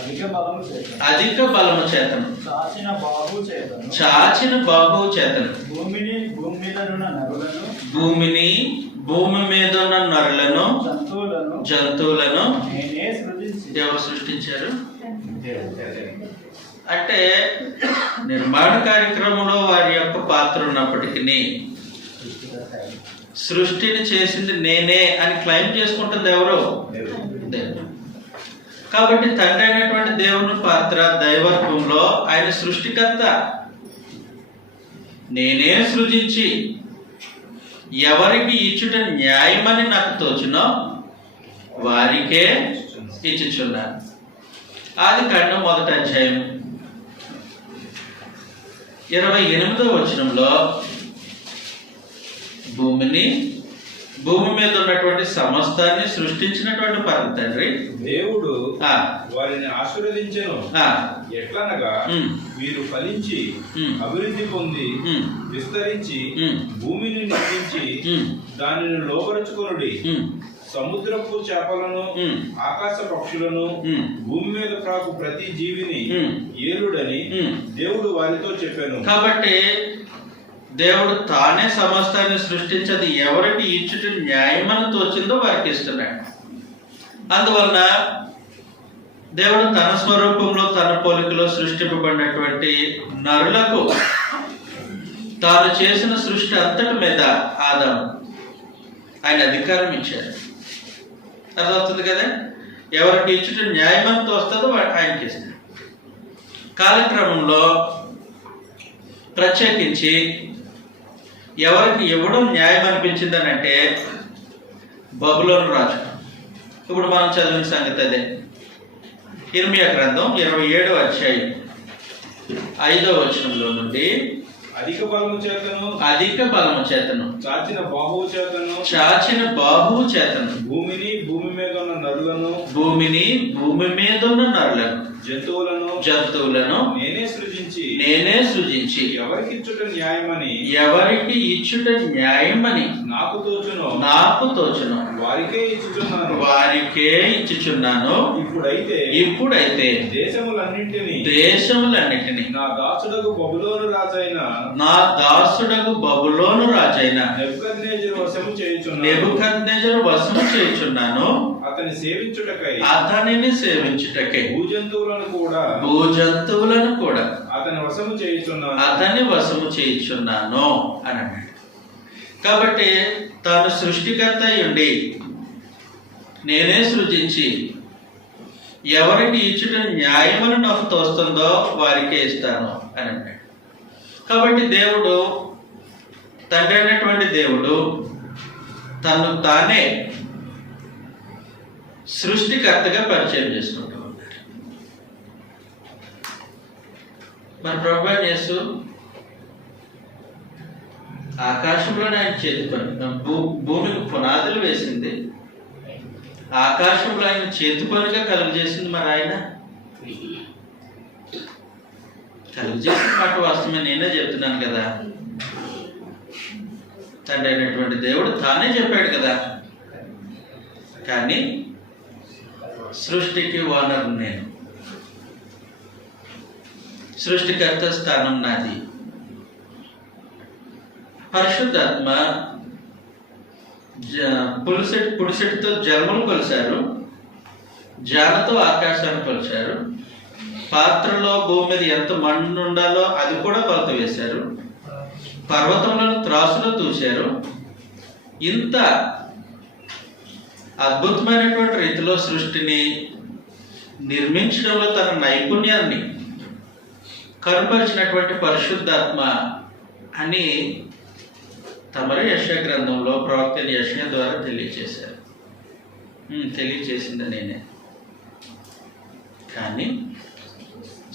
అధిక బలము చేత అధిక బలము చేతను చాచిన బాహు చేతను చాచిన బాహువు చేతను భూమిని భూమి మీద ఉన్న నరులను భూమిని భూమి మీద ఉన్న నరులను జంతువులను నేనే సృజించి ఎవరు సృష్టించారు? అంటే నిర్మాణ కార్యక్రమంలో వారి యొక్క పాత్ర ఉన్నప్పటికీ సృష్టిని చేసింది నేనే అని క్లెయిమ్ చేసుకుంటుంది ఎవరు? దేవుడు. కాబట్టి తండ్రి అయినటువంటి దేవుని పాత్ర దైవత్వంలో ఆయన సృష్టికర్త. నేనే సృజించి ఎవరికి ఇచ్చుట న్యాయమని నాకు తోచునో వారికే ఇచ్చుచున్నాను. ఆదికాండం 1వ అధ్యాయం 28వ వచనంలో భూమిని భూమి మీద ఉన్నటువంటి సమస్తాన్ని సృష్టించినటువంటి పరమ తండ్రి దేవుడు ఆ, వారిని ఆశీర్వదించెను. ఆ, ఎట్లనగా ఉమ్, మీరు ఫలించి ఉమ్, అభివృద్ధి పొంది ఉమ్, విస్తరించి ఉమ్, భూమిని నిర్మించి ఉమ్, దానిని లోపరుచుకొనుడి. ఉమ్, సముద్రపు చేపలను ఉమ్, ఆకాశ పక్షులను ఉమ్, భూమి మీద ప్రాకు ప్రతి జీవిని ఉమ్, ఏలుడని ఉమ్. దేవుడు వారితో చెప్పాను. కాబట్టి దేవుడు తానే సమస్తాన్ని సృష్టించది ఎవరికి ఇచ్చుట న్యాయమని తోచిందో వారికి ఇస్తున్నాడు. అందువలన దేవుడు తన స్వరూపంలో తన పోలికలో సృష్టింపబడినటువంటి నరులకు తాను చేసిన సృష్టి అంతటి మీద ఆదాము ఆయన అధికారం ఇచ్చారు. అర్థమవుతుంది కదా? ఎవరికి ఇచ్చుట న్యాయమని తోస్తుందో ఆయనకి ఇస్తాడు. కాలక్రమంలో ప్రత్యేకించి ఎవరికి ఇవ్వడం న్యాయం అనిపించిందని అంటే బబులోను రాజు. ఇప్పుడు మనం చదివిన సంగతి అదే. ఇర్మియా గ్రంథం 27వ అధ్యాయం 5వ వచనంలో నుండి అధిక బలము చేతను అధిక బలము చేతను చాచిన బాహువు చేతను చాచిన బాహువు చేతను భూమిని భూమి మీద ఉన్న నరులను భూమిని భూమి మీద ఉన్న నరులను జంతువులను నేనే సృజించి సృజించి ఎవరికి ఇచ్చుట న్యాయమని ఎవరికి ఇచ్చుట న్యాయమని నాకు తోచును వారికే ఇచ్చుచున్నాను. ఇప్పుడైతే దేశములన్నిటిని నా దాసుడగు బబులోను రాజైన నెబుకద్నెజరు వశము చేయుచున్నాను. అతనిని సేవించుటకై భూజంతువులను కూడా అతని వశము చేయుచున్నాను అని అన్నాడు. కాబట్టి తాను సృష్టికర్త ఉండి నేనే సృజించి ఎవరికి ఇచ్చుట న్యాయమని నాకు తోస్తుందో వారికే ఇస్తాను అని అన్నాడు. కాబట్టి దేవుడు తండ్రి అయినటువంటి దేవుడు తను తానే సృష్టికర్తగా పరిచయం చేసుకుంటూ ఉన్నాడు. మన ప్రభువు యేసు ఆకాశంలోనే ఆయన చేతి పని, భూమికి పునాదులు వేసింది ఆకాశంలో ఆయన చేతి పనిగా కలుగజేసింది. మరి ఆయన కలుగజేసిన మాట వాస్తవమే, నేనే చెప్తున్నాను కదా. తండ్రి అయినటువంటి దేవుడు తానే చెప్పాడు కదా. కానీ సృష్టికి ఓనర్ నేను, సృష్టికర్త స్థానం నాది. పరిశుద్ధాత్మ పుడిసెట్టుతో జన్మలు కొలిశారు, జాలతో ఆకాశాన్ని కొలిచారు, పాత్రలో భూమి మీద ఎంత మన్ను ఉండాలో అది కూడా కొలత వేశారు, పర్వతములను త్రాసులో తూచారు. ఇంత అద్భుతమైనటువంటి రీతిలో సృష్టిని నిర్మించడంలో తన నైపుణ్యాన్ని కనపరిచినటువంటి పరిశుద్ధాత్మ అని తమరి యెషయా గ్రంథంలో ప్రవక్త యెషయా ద్వారా తెలియచేశారు. తెలియచేసింది నేనే. కానీ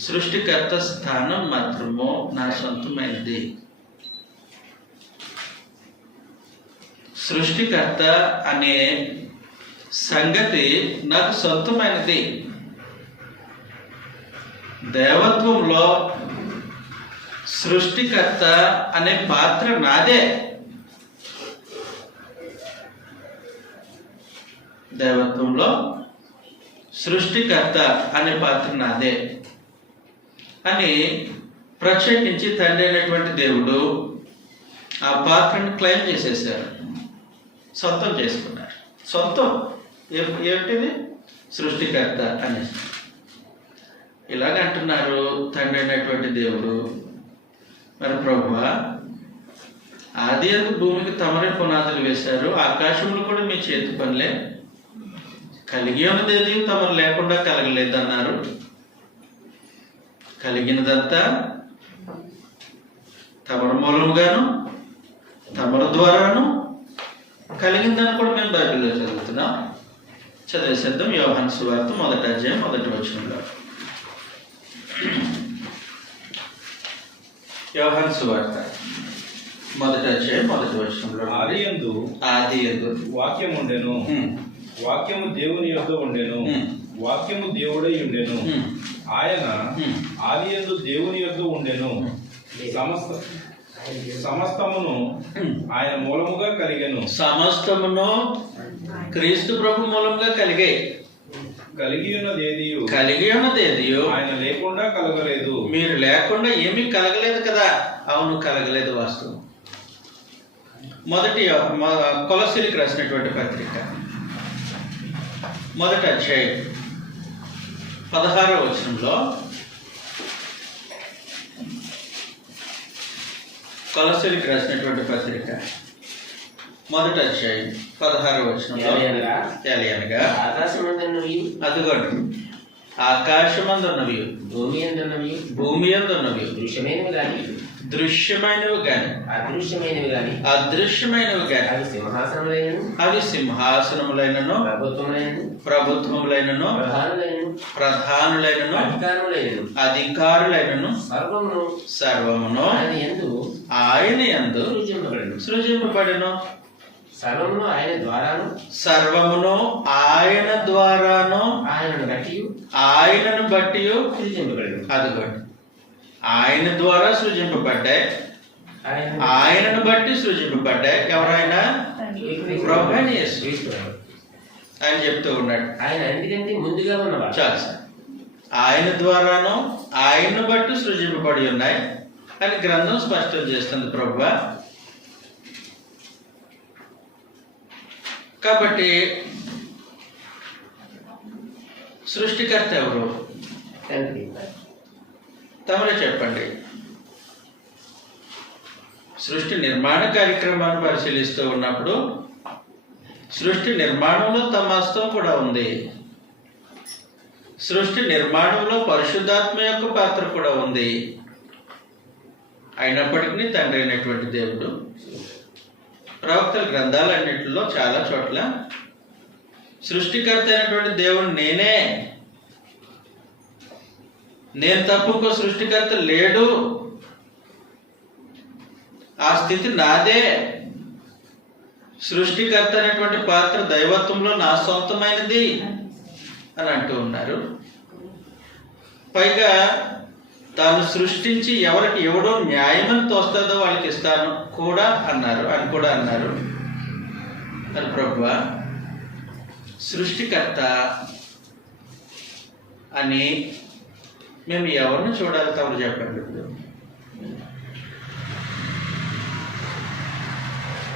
సృష్టికర్త స్థానం మాత్రము నా సొంతమైనది. సృష్టికర్త అనే సంగతి నాకు సొంతమైనది. దేవత్వంలో సృష్టికర్త అనే పాత్ర నాదే. దేవత్వంలో సృష్టికర్త అనే పాత్ర నాదే అని ప్రత్యేకించి తండ్రి అయినటువంటి దేవుడు ఆ పాత్రను క్లెయిమ్ చేసేసారు, సొంతం చేసుకున్నారు. సొంతం ఏమిటిది? సృష్టికర్త అనేసి ఇలాగంటున్నారు తండ్రి అయినటువంటి దేవుడు. మరి ప్రభువా, ఆది యందు భూమికి తమరే పునాదులు వేశారు, ఆకాశములు కూడా మీ చేతి పనులే, కలిగి ఉన్నదేది తమరు లేకుండా కలగలేదన్నారు. కలిగినదంతా తమరు మూలముగాను తమరు ద్వారాను కలిగిందని కూడా మేము బైబిల్లో చదువుతున్నాం. చదివేసేద్దాం. యోహాను సువార్త 1వ అధ్యాయం 1వ వచనంలో. యోహాను సువార్త 1వ అధ్యాయం 1వ వచనంలో. ఆది యందు వాక్యం ఉండెను, వాక్యము దేవుని యొద్ద ఉండెను, వాక్యము దేవుడై ఉండెను. ఆయన ఆది యందు దేవుని యొద్ద ఉండెను. సమస్తమును ఆయన మూలముగా కలిగెను. సమస్తమును క్రీస్తు ప్రభు మూలంగా కలిగాయి. కలిగి ఉన్నదేదియో ఆయన లేకుండా కలగలేదు. మీరు లేకుండా ఏమీ కలగలేదు కదా. అవును, కలగలేదు, వాస్తవం. మొదటి కొలస్సీలకు రాసినటువంటి పత్రిక 1వ అధ్యాయం 16వ వచనంలో, కొలస్సీలకు రాసినటువంటి పత్రిక 1వ అధ్యాయం 16వ వచనంలో, అనగా అదిగోండి ఆకాశమందున్నవి భూమి యందున్నవి దృశ్యమైనవి గాని అదృశ్యమైనవి గాని అవి సింహాసనములైనను ప్రభుత్వములైనను ప్రధానులైనను అధికారులైనను సర్వమును ఆయన యందు సృజింపబడెను. సర్వమును ఆయన ద్వారాను ఆయనను బట్టి అదిగోండి ఆయన ద్వారా సృజింపబడ్డాయి, ఆయనను బట్టి సృజింపబడ్డాయి. ఎవరైనా ప్రభు అయిన యేసు ఆయన చెప్తూ ఉన్నాడు. ఆయన అన్నిటికంటే ముందుగా ఉన్నవాడు. చాలు సార్. ఆయన ద్వారాను ఆయన్ను బట్టి సృజింపబడి ఉన్నాయి అని గ్రంథం స్పష్టం చేస్తుంది ప్రభువా. కాబట్టి సృష్టికర్త ఎవరు? తమరే చెప్పండి. సృష్టి నిర్మాణ కార్యక్రమాన్ని పరిశీలిస్తూ ఉన్నప్పుడు సృష్టి నిర్మాణంలో తమ హస్తం కూడా ఉంది. సృష్టి నిర్మాణంలో పరిశుద్ధాత్మ యొక్క పాత్ర కూడా ఉంది. అయినప్పటికీ తండ్రి అయినటువంటి దేవుడు ప్రవక్తల గ్రంథాలన్నింటిలో చాలా చోట్ల సృష్టికర్త అయినటువంటి దేవుడు నేను తప్ప ఇంకో సృష్టికర్త లేడు, ఆ స్థితి నాదే, సృష్టికర్త అనేటువంటి పాత్ర దైవత్వంలో నా సొంతమైనది అని అంటూ ఉన్నారు. పైగా తాను సృష్టించి ఎవరికి ఎవడో న్యాయమని తోస్తుందో వాళ్ళకి ఇస్తాను కూడా అన్నారు అని ప్రభువా, సృష్టికర్త అని మేము ఎవరిని చూడాలి? తమరు చెప్పండి.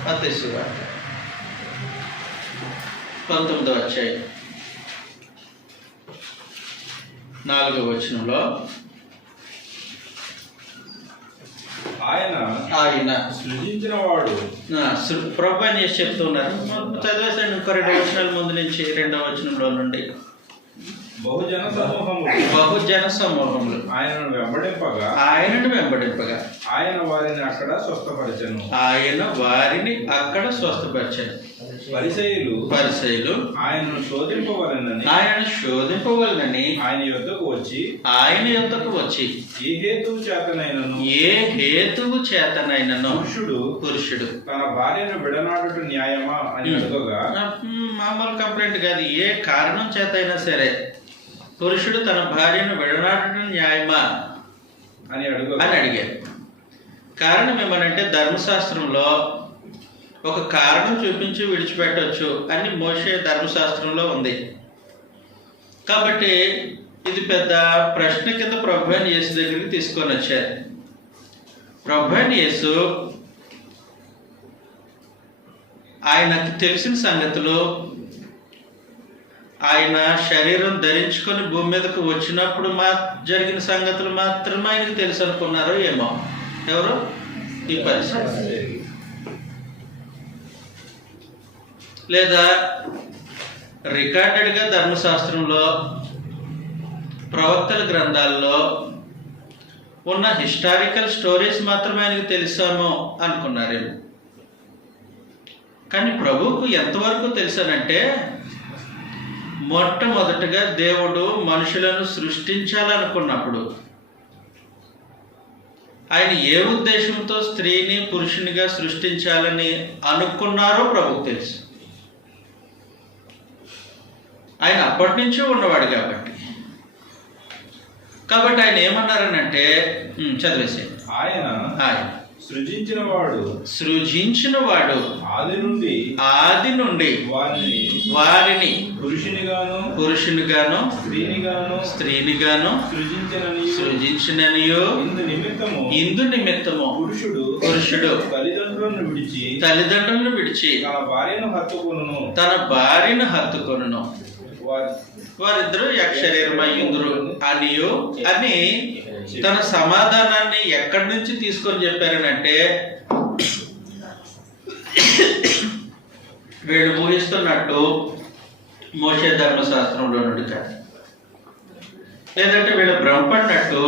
మత్తయి సువార్త 19వ అధ్యాయం 4వ వచనంలో, ఆయన సృజించిన వాడు ప్రభు అని చెప్తున్నారు. చదివేసండి ఇంకో 2 వచనాల ముందు నుంచి 2వ వచనంలో నుండి. బహుజన సమూహములు ఆయనను వెంబడింపగా ఆయన వారిని అక్కడ స్వస్థపరిచాను. పరిసయ్యులు ఆయనను శోధింపవలనని ఆయన యొద్దకు వచ్చి ఏ హేతువు చేతనైనను పురుషుడు తన భార్యను విడనాడుట న్యాయమా అని అడగగా, మామూలు కంప్లైంట్ కాదు, ఏ కారణం చేత అయినా సరే పురుషుడు తన భార్యను విడనాడటం న్యాయమా అని అడిగారు. కారణం ఏమనంటే ధర్మశాస్త్రంలో ఒక కారణం చూపించి విడిచిపెట్టవచ్చు అని మోషే ధర్మశాస్త్రంలో ఉంది. కాబట్టి ఇది పెద్ద ప్రశ్న కింద ప్రభు అయిన యేసు దగ్గరికి తీసుకొని వచ్చారు. ప్రభు అయిన యేసు ఆయనకు తెలిసిన సంగతులు, ఆయన శరీరం ధరించుకొని భూమి మీదకు వచ్చినప్పుడు జరిగిన సంగతులు మాత్రమే ఆయనకు తెలుసు అనుకున్నారో ఏమో. ఎవరు? ఈ పరిస్థితి. లేదా రికార్డెడ్గా ధర్మశాస్త్రంలో, ప్రవక్తల గ్రంథాల్లో ఉన్న హిస్టారికల్ స్టోరీస్ మాత్రమే ఆయనకు తెలుసామో అనుకున్నారేమో. కానీ ప్రభువుకు ఎంతవరకు తెలుసానంటే, మొట్టమొదటగా దేవుడు మనుషులను సృష్టించాలనుకున్నప్పుడు ఆయన ఏ ఉద్దేశంతో స్త్రీని పురుషునిగా సృష్టించాలని అనుకున్నారో ప్రభువుకు తెలుసు. ఆయన అప్పటి నుంచే ఉన్నవాడు కాబట్టి ఆయన ఏమన్నారనంటే, చదివేసే, ఆయన సృజించిన వాడు ఆది నుండి వారిని పురుషునిగాను స్త్రీనిగాను సృజించిననియో ఇందు నిమిత్తము పురుషుడు తల్లిదండ్రులను విడిచి తన భార్యను హత్తుకొనును, వారిద్దరూ శరీరమయ్యుందురు అని తన సమాధానాన్ని ఎక్కడి నుంచి తీసుకొని చెప్పారనంటే, వీళ్ళు ఊహిస్తున్నట్టు మోషే ధర్మశాస్త్రంలో నుండి కాదు, లేదంటే వీళ్ళు భ్రమపడినట్టు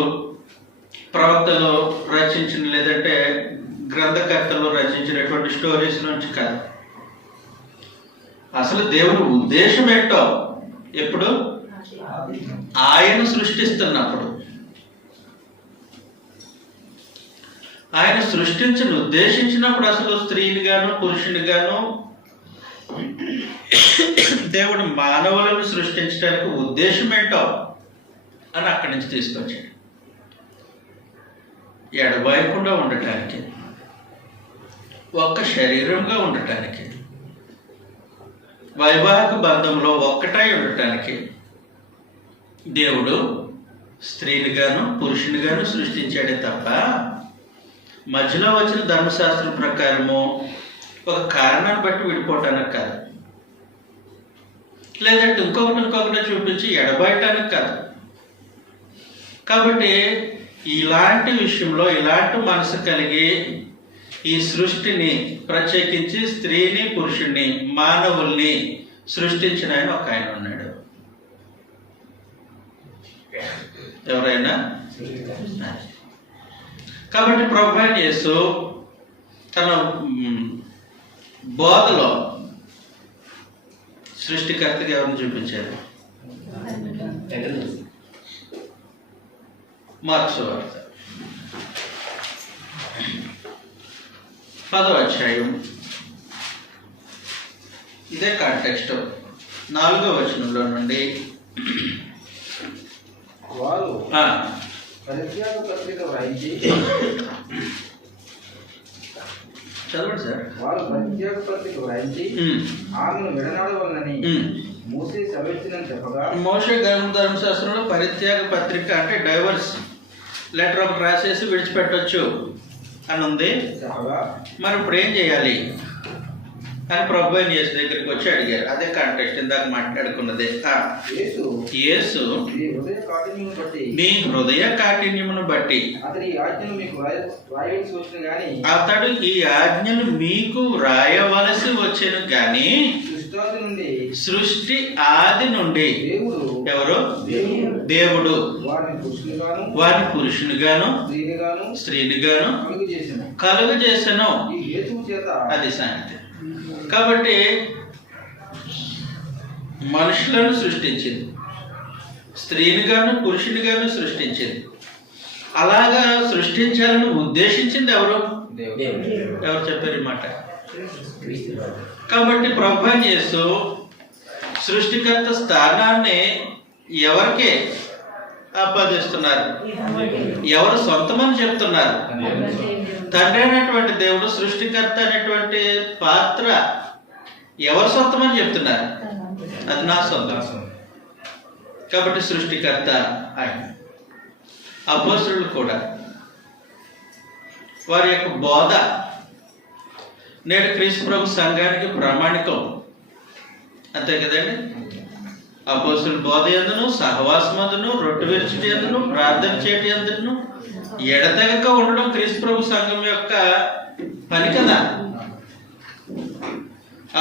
ప్రవక్తలు రచించిన లేదంటే గ్రంథకర్తలు రచించినటువంటి స్టోరీస్ నుంచి కాదు. అసలు దేవుడి ఉద్దేశం ఏంటో ఎప్పుడు ఆయన సృష్టిస్తున్నప్పుడు, ఆయన ఉద్దేశించినప్పుడు అసలు స్త్రీని గాను పురుషుని గాను దేవుడు మానవులను సృష్టించడానికి ఉద్దేశం ఏంటో అని అక్కడి నుంచి తీసుకొచ్చాడు. ఎడబాయకుండా ఉండటానికి, ఒక్క శరీరంగా ఉండటానికి, వైవాహిక బంధంలో ఒక్కటై ఉండటానికి దేవుడు స్త్రీనిగాను పురుషునిగాను సృష్టించాడే తప్ప మధ్యలో వచ్చిన ధర్మశాస్త్రం ప్రకారము ఒక కారణాన్ని బట్టి విడిపోవటానికి కాదు, లేదంటే ఇంకొకటి చూపించి ఎడబాయటానికి కాదు. కాబట్టి ఇలాంటి విషయంలో ఇలాంటి మనసు కలిగి ఈ సృష్టిని ప్రత్యేకించి స్త్రీని పురుషుణ్ణి మానవుల్ని సృష్టించిన ఆయన ఒక ఆయన ఉన్నాడు. ఎవరైనా? కాబట్టి ప్రభువైన యేసు తన బోధలో సృష్టికర్తగా ఎవరిని చూపించారు? మార్క్స్ వార్త 10వ అధ్యాయం, ఇదే కాంటెక్స్ట్ 4వ వచనంలో నుండి వారు పరిత్యాగ పత్రిక వ్రాయించి చదవండి సార్. వారు పరిత్యాగ పత్రిక వ్రాయించి ఆమెను విడనాడవలనని మోసే సెలవిచ్చినని చెప్పగా, మోషే ధర్మశాస్త్రంలో పరిత్యాగ పత్రిక అంటే డైవర్స్ లెటర్ ఒకటి రాసేసి విడిచిపెట్టవచ్చు అని ఉంది. మరి ఇప్పుడు ఏం చేయాలి అని ప్రభు అయిన యేసు దగ్గరికి వచ్చి అడిగారు. అదే కాంటెక్స్ట్ ఇందాక మాట్లాడుకున్నదే. యేసు మీ హృదయ కాఠిన్యమును బట్టి అతడు ఈ ఆజ్ఞను మీకు వ్రాయవలసి వచ్చెను గాని సృష్టి ఆది నుండి ఎవరు? దేవుడు వారిని పురుషునిగాను స్త్రీనిగాను కలుగు చేసెను. అది సంగతి. కాబట్టి మనుషులను సృష్టించింది, స్త్రీనిగాను పురుషునిగాను సృష్టించింది. అలాగా సృష్టించాలని ఉద్దేశించింది ఎవరు? ఎవరు చెప్పారు ఈ మాట? కాబట్టి ప్రభువైన యేసు సృష్టికర్త స్థానాన్ని ఎవరికే ఆపాదిస్తున్నారు? ఎవరు సొంతమని చెప్తున్నారు? తండ్రి అనేటువంటి దేవుడు సృష్టికర్త అనేటువంటి పాత్ర ఎవరు సొంతమని చెప్తున్నారు? అది నా సొంతం. కాబట్టి సృష్టికర్త ఆయన. అపోస్తలులు కూడా వారి యొక్క బోధ నేడు క్రీస్తు ప్రభు సంఘానికి ప్రామాణికం. అంతే కదండి. అపోస్తలుల బోధ యందును, సహవాసమందును, రొట్టె విరుచుట యందును, ప్రార్థన చేయటి యందును ఎడతెగక ఉండడం క్రీస్తు ప్రభు సంఘం యొక్క పని కదా.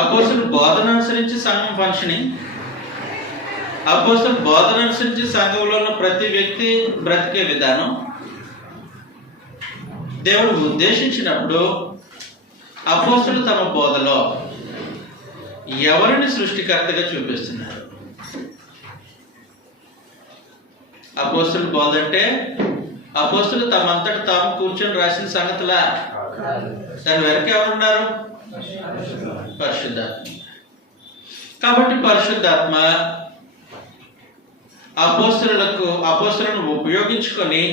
అపోస్తలుల బోధన అనుసరించి సంఘం ఫంక్షనింగ్, అపోస్తలుల బోధన అనుసరించి సంఘంలో ఉన్న ప్రతి వ్యక్తి బ్రతికే విధానం దేవుడు ఉద్దేశించినప్పుడు అపోస్తలులు తమ బోధలో ఎవరిని సృష్టికర్తగా చూపిస్తున్నారు? అపోస్తలుల బోధ అంటే అపోస్తలులు తమంతట తాము కూర్చొని రాసిన సంగతులా? దాని వెనక ఎవరున్నారు? పరిశుద్ధాత్మ. కాబట్టి పరిశుద్ధాత్మ అపోస్తలులను ఉపయోగించుకొని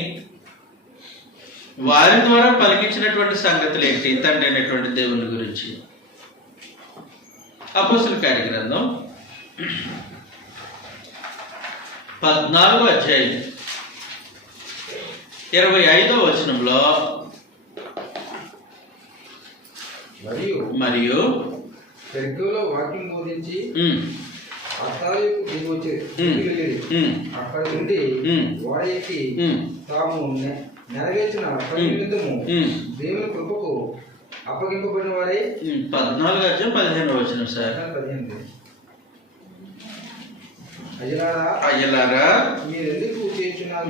వారి ద్వారా పలికించినటువంటి సంగతులు ఏంటి? తండ్రి అయినటువంటి దేవుని గురించి. అపోస్తలుల కార్యగ్రంథం 14వ అధ్యాయం 25వ వచనంలో మరియు పెర్గలో వాక్యం బోధించి అత్తాయుకు దిగి వచ్చి అక్కడ నుండి వారికి తాము నెరవేర్చిన పని నిమిత్తము దేవుని కృపకు అప్పగింపబడిన వారే. 14వ అధ్యాయం 15వ వచనం సార్. 15. అయ్యలారా మీరెందుకు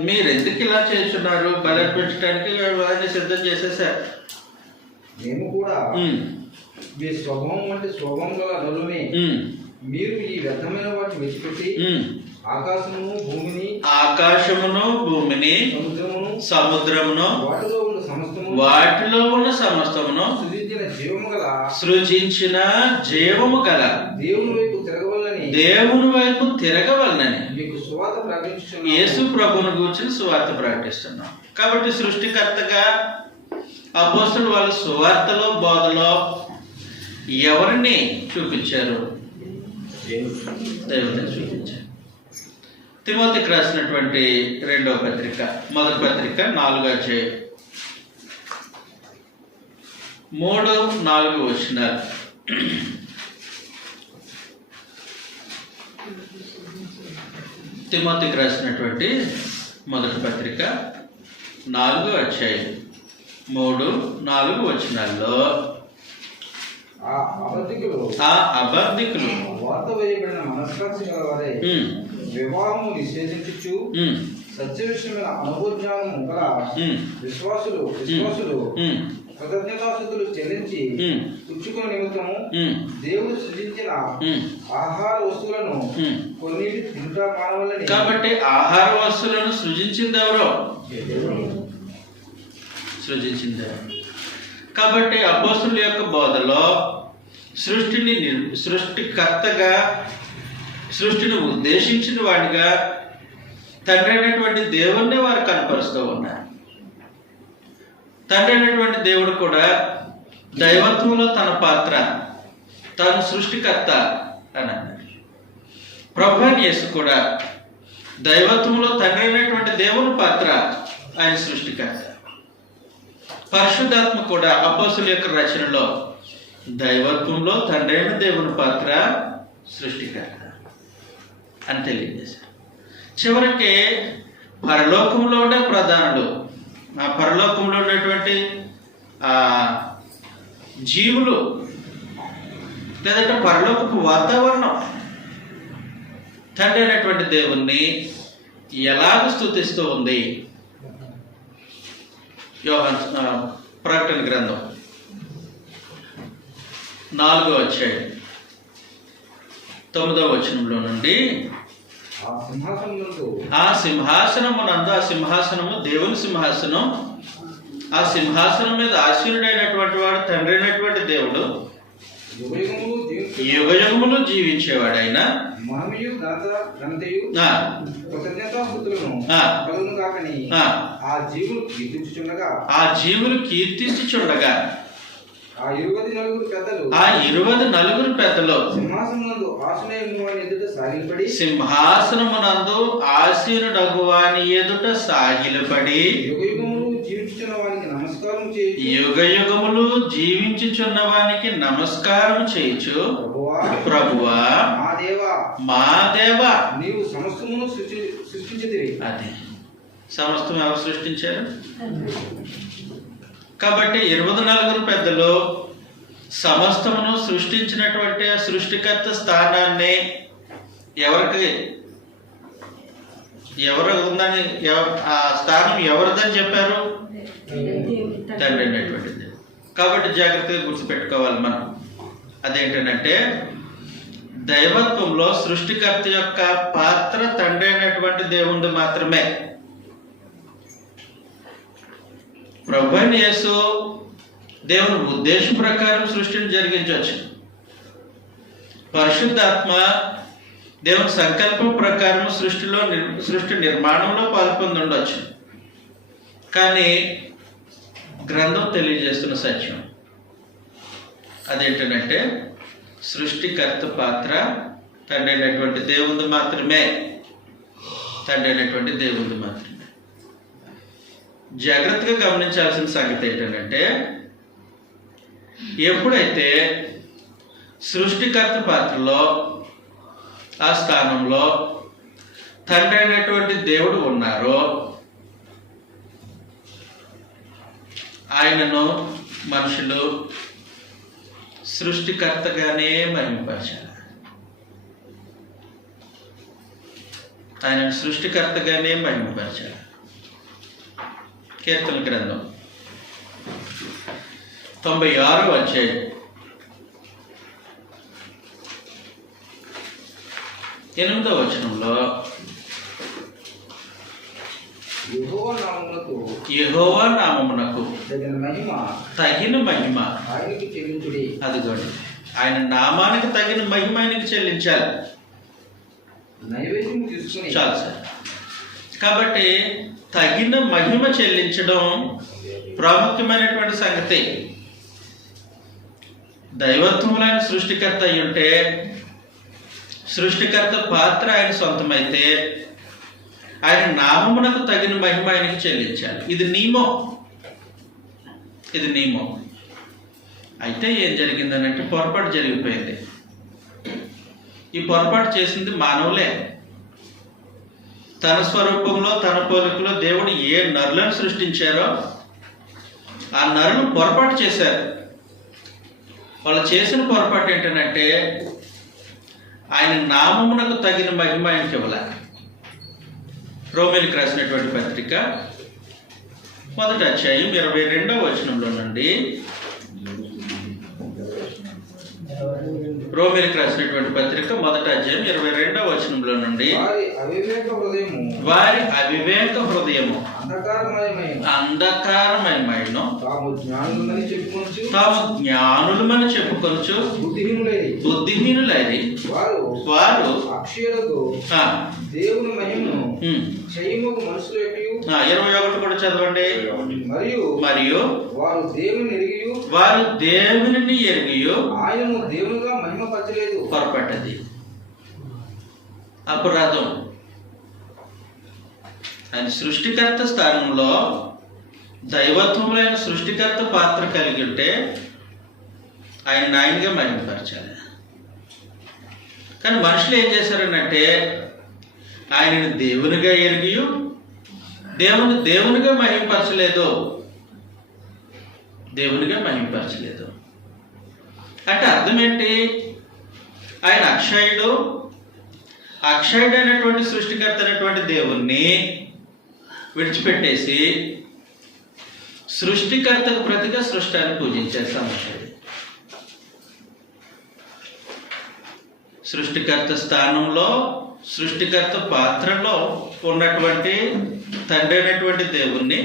మీరెందుకు ఇలా చేస్తున్నారు? బలర్పించడానికి వారిని సిద్ధం చేసేసారు. మేము కూడా మీ స్వభావం వంటి స్వభావం గల నలునే మీరు ఈ వ్యర్థమైన వాటిని విడిచిపెట్టి ఆకాశమును భూమిని సముద్రమును వాటిలో ఉన్న సమస్తమును సృజించిన జీవము గల దేవుని వైపు తిరగవలనని యేసు ప్రభువును గూర్చి సువార్త ప్రకటిస్తున్నాం. కాబట్టి సృష్టికర్తగా అపోస్తలులు వాళ్ళ సువార్తలో బోధలో ఎవరిని చూపించారు? దేవుని చూపించారు. తిమోతికి రాసినటువంటి 2వ పత్రిక, మొదటి పత్రిక 4వ అధ్యాయం 3-4 వచనాలు. తిమోతికి రాసినటువంటి మొదటి పత్రిక 4వ అధ్యాయం 3-4 వచనాల్లో ఆ అబద్ధికులు వార్త వేయబడిన మనస్సాక్షి గలవారే వివాహము నిషేధించుచు సత్య విషయమైన అనుభవజ్ఞానము గల విశ్వాసులు కృతజ్ఞతాస్తుతులు చెల్లించి పుచ్చుకున్న నిమిత్తము దేవుడు సృజించిన ఆహార వస్తువులను కొన్ని తింటా మానవాలని. కాబట్టి ఆహార వస్తువులను సృజించింది ఎవరో? సృజించింది. కాబట్టి అపోస్తలుల యొక్క బోధలో సృష్టికర్తగా, సృష్టిని ఉద్దేశించిన వాడిగా తండ్రి అయినటువంటి దేవుణ్ణి వారు కనపరుస్తూ ఉన్నారు. తండ్రి అయినటువంటి దేవుడు కూడా దైవత్వంలో తన పాత్ర, తాను సృష్టికర్త అని అన్నారు. ప్రభువైన యేసు కూడా దైవత్వంలో తండ్రి అయినటువంటి దేవుని పాత్ర, ఆయన సృష్టికర్త. పరిశుద్ధాత్మ కూడా అపోస్తలుల యొక్క రచనలో దైవత్వంలో తండ్రి అయిన దేవుని పాత్ర, సృష్టికర్త అని తెలియజేశారు. చివరికి పరలోకంలో ఉండే ప్రధానుడు, ఆ పరలోకంలో ఉండేటువంటి జీవులు, లేదంటే పరలోకపు వాతావరణం తండ్రి అయినటువంటి దేవుణ్ణి ఎలాగ స్తుతిస్తూ ఉంది? ప్రకటన గ్రంథం 4వ అధ్యాయం 9వ వచనంలో నుండి ఆ సింహాసనమునందు, ఆ సింహాసనము దేవుని సింహాసనం, ఆ సింహాసనం మీద ఆసీనుడైనటువంటి వాడు తండ్రి అయినటువంటి దేవుడు, యుగయుగములు జీవించేవాడైనా ఆ జీవులు కీర్తించుచుండగా ఆ 24 పెద్దలు ఆ 24 పెద్దలు సింహాసనమునందు ఆసనయుని వాని ఎదుట సాగిలపడి సింహాసనమునందు ఆసీనుడగువాని ఎదుట సాగిలపడి యుగయుగములు జీవించుచున్న వానికి నమస్కారం చేయుచు యుగయుగములు జీవించుచున్న వానికి నమస్కారం చేయుచు ప్రభువా ప్రభువా మా దేవా నీవు సమస్తమును సృష్టించితివి. అది సమస్తం ఎవరు సృష్టించారు? కాబట్టి 24 పెద్దలు సమస్తమును సృష్టించినటువంటి ఆ సృష్టికర్త స్థానాన్ని ఎవరు ఉందని ఆ స్థానం ఎవరిదని చెప్పారు? తండ్రి అనేటువంటిది. కాబట్టి జాగ్రత్తగా గుర్తుపెట్టుకోవాలి మనం. అదేంటంటే దైవత్వంలో సృష్టికర్త యొక్క పాత్ర తండ్రి అయినటువంటి దేవుడు మాత్రమే. ప్రభువైన యేసు దేవుని ఉద్దేశం ప్రకారం సృష్టిని జరిగించవచ్చు. పరిశుద్ధాత్మ దేవుని సంకల్పం ప్రకారం సృష్టి నిర్మాణంలో పాల్పొంది ఉండొచ్చు. కానీ గ్రంథం తెలియజేస్తున్న సత్యం అదేంటంటే సృష్టికర్త పాత్ర తండ్రి అయినటువంటి దేవుడు మాత్రమే. తండ్రి అయినటువంటి దేవుడు మాత్రమే. జాగ్రత్తగా గమనించాల్సిన సంగతి ఏంటంటే ఎప్పుడైతే సృష్టికర్త పాత్రలో ఆ స్థానంలో తండ్రి అయినటువంటి దేవుడు ఉన్నారో ఆయనను మనుషులు సృష్టికర్తగానే మహిమపరచాలి. ఆయనను సృష్టికర్తగానే మహిమపరచాలి. కీర్తన గ్రంథం 96వ అధ్యాయం 8వ వచనంలో యెహోవా నామమునకు తగిన మహిమ ఆయనకు చెల్లించుడి. అదిగోండి, ఆయన నామానికి తగిన మహిమ ఆయనకు చెల్లించాలి. నైవేద్యం తీసుకుని చాలు సార్. కాబట్టి తగిన మహిమ చెల్లించడం ప్రాముఖ్యమైనటువంటి సంగతి. దైవత్వములైన సృష్టికర్త అయి ఉంటే, సృష్టికర్త పాత్ర ఆయన సొంతమైతే ఆయన నామమునకు తగిన మహిమ ఆయనకి చెల్లించాలి. ఇది నియమం. అయితే ఏం జరిగిందనంటే పొరపాటు జరిగిపోయింది. ఈ పొరపాటు చేసింది మానవులే. తన స్వరూపంలో తన పోలికలో దేవుడు ఏ నరులను సృష్టించారో ఆ నరులు పొరపాటు చేశారు. వాళ్ళు చేసిన పొరపాటు ఏంటంటే ఆయన నామమునకు తగిన మహిమ ఆయనకి ఇవ్వాలి. రోమీయులకు రాసినటువంటి పత్రిక 1వ అధ్యాయం 22వ వచనంలో నుండి రోమీయులకు రాసినటువంటి పత్రిక 1వ అధ్యాయం 22వ వచనంలో నుండి వారి అవివేక హృదయము అంధకారమయమైనను తాము జ్ఞానులమని చెప్పుకొనుచు బుద్ధిహీనులైరి వారు దేవుని మహిమను క్షయముకు మనుషులు 21 కూడా చదవండి. మరియు వారు దేవునిని ఎరిగియు ఆయనను దేవునిగా మహిమపరచలేదు. పొరపడ్డది, అపరాధం. ఆయన సృష్టికర్త స్థానంలో దైవత్వములైన సృష్టికర్త పాత్ర కలిగి ఉంటే ఆయనగా మహిమపరచాలి. కానీ మనుషులు ఏం చేశారనంటే ఆయనను దేవునిగా ఎరిగియు దేవునిగా మహిమపరచలేదు. అంటే అర్థం ఏంటి? ఆయన అక్షయుడైనటువంటి సృష్టికర్త అయినటువంటి దేవుణ్ణి విడిచిపెట్టేసి సృష్టికర్తకు ప్రతిగా సృష్టాన్ని పూజించే సమస్య. సృష్టికర్త స్థానంలో సృష్టికర్త పాత్రలో ఉన్నటువంటి తండ్రి అయినటువంటి దేవుణ్ణి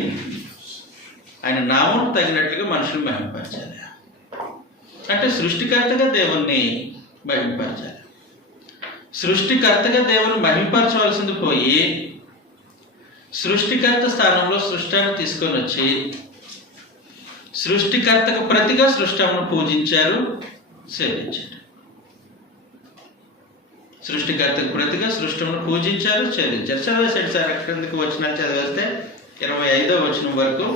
ఆయన నామం తగినట్లుగా మనుషులు మహిమపరచాలి. అంటే సృష్టికర్తగా దేవుణ్ణి మహిమపరచాలి. సృష్టికర్తగా దేవుని మహిమపరచవలసింది పోయి సృష్టికర్త స్థానంలో సృష్టాన్ని తీసుకొని వచ్చి సృష్టికర్తకు ప్రతిగా సృష్టమును పూజించారు, సేవించారు. సృష్టికర్తకు ప్రతిగా సృష్టమును పూజించారు, సేవించారు. చదివేసాడు సార్, అక్కడికి వచ్చిన చదివేస్తే 25వ వచనం వరకు.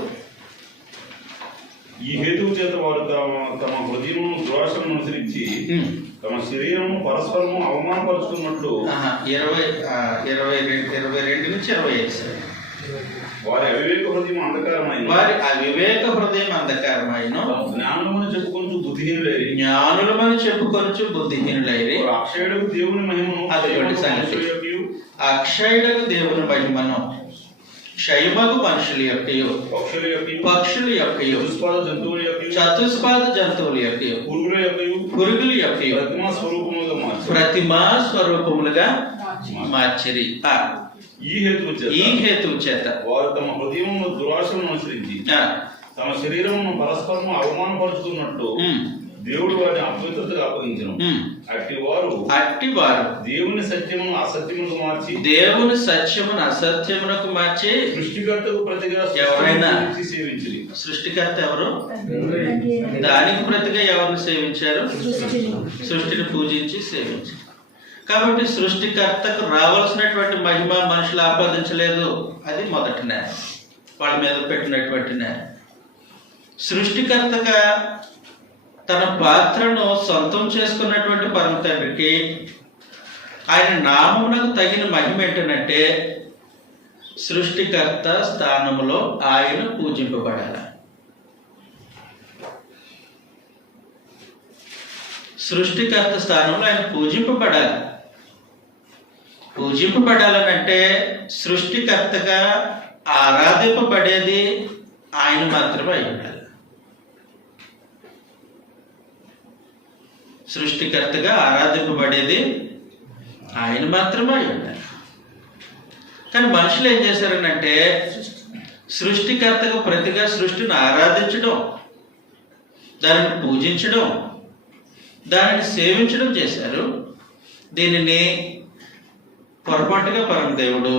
ఈ హేతువు చేత వారు తమ హృదయమును దురాశను అనుసరించి తమ శరీరము పరస్పరము అవమానపరుచుకున్నట్లు 22 నుంచి 25 సార్. వారి అవివేక హృదయం అంధకారమైన వారి అవివేక హృదయం అంధకారమైన జ్ఞానమును చెప్పుకొనుచు బుద్ధిహీనులైరి జ్ఞానులమని చెప్పుకొనుచు బుద్ధిహీనులైరి వారు అక్షయుడకు దేవుని మహిమను అదిగోండి సంగతి. అక్షయుడకు దేవుని మహిమను క్షయమగు మనుషుల యొక్కయు పక్షుల యొక్కయు చతుష్పాద జంతువుల యొక్కయు చతుష్పాద జంతువుల యొక్కయు పురుగుల యొక్కయు ప్రతిమా స్వరూపములుగా మార్చిరి. ఈ హేతువు చేత వారు తమ హృదయమును దురాశను అనుసరించి తమ శరీరమును పరస్పరము అవమానపరుచుకున్నట్లు దేవుడు వారిని అపవిత్రతగా అప్పగించను. అట్టివారు దేవుని సత్యమును అసత్యమునకు మార్చి సృష్టికర్తకు ప్రతిగా ఎవరైనా సేవించరు. సృష్టికర్త ఎవరు? దానికి ప్రతిగా ఎవరిని సేవించారు? సృష్టిని పూజించి సేవించారు. కాబట్టి సృష్టికర్తకు రావాల్సినటువంటి మహిమ మనుషులు ఆపాదించలేదు. అది మొదటి నేరం, వాళ్ళ మీద పెట్టినటువంటి నేరం. సృష్టికర్తగా తన పాత్రను సొంతం చేసుకున్నటువంటి పరమ తండ్రికి ఆయన నామమునకు తగిన మహిమ ఏంటంటే సృష్టికర్త స్థానంలో ఆయన పూజింపబడాలి. సృష్టికర్త స్థానంలో ఆయన పూజింపబడాలి. పూజింపబడాలనంటే సృష్టికర్తగా ఆరాధింపబడేది ఆయన మాత్రమే అయి ఉండాలి. సృష్టికర్తగా ఆరాధింపబడేది ఆయన మాత్రమే అయి ఉండాలి. కానీ మనుషులు ఏం చేశారనంటే సృష్టికర్తకు ప్రతిగా సృష్టిని ఆరాధించడం, దానిని పూజించడం, దానిని సేవించడం చేశారు. దీనిని పొరపాటుగా పరమదేవుడు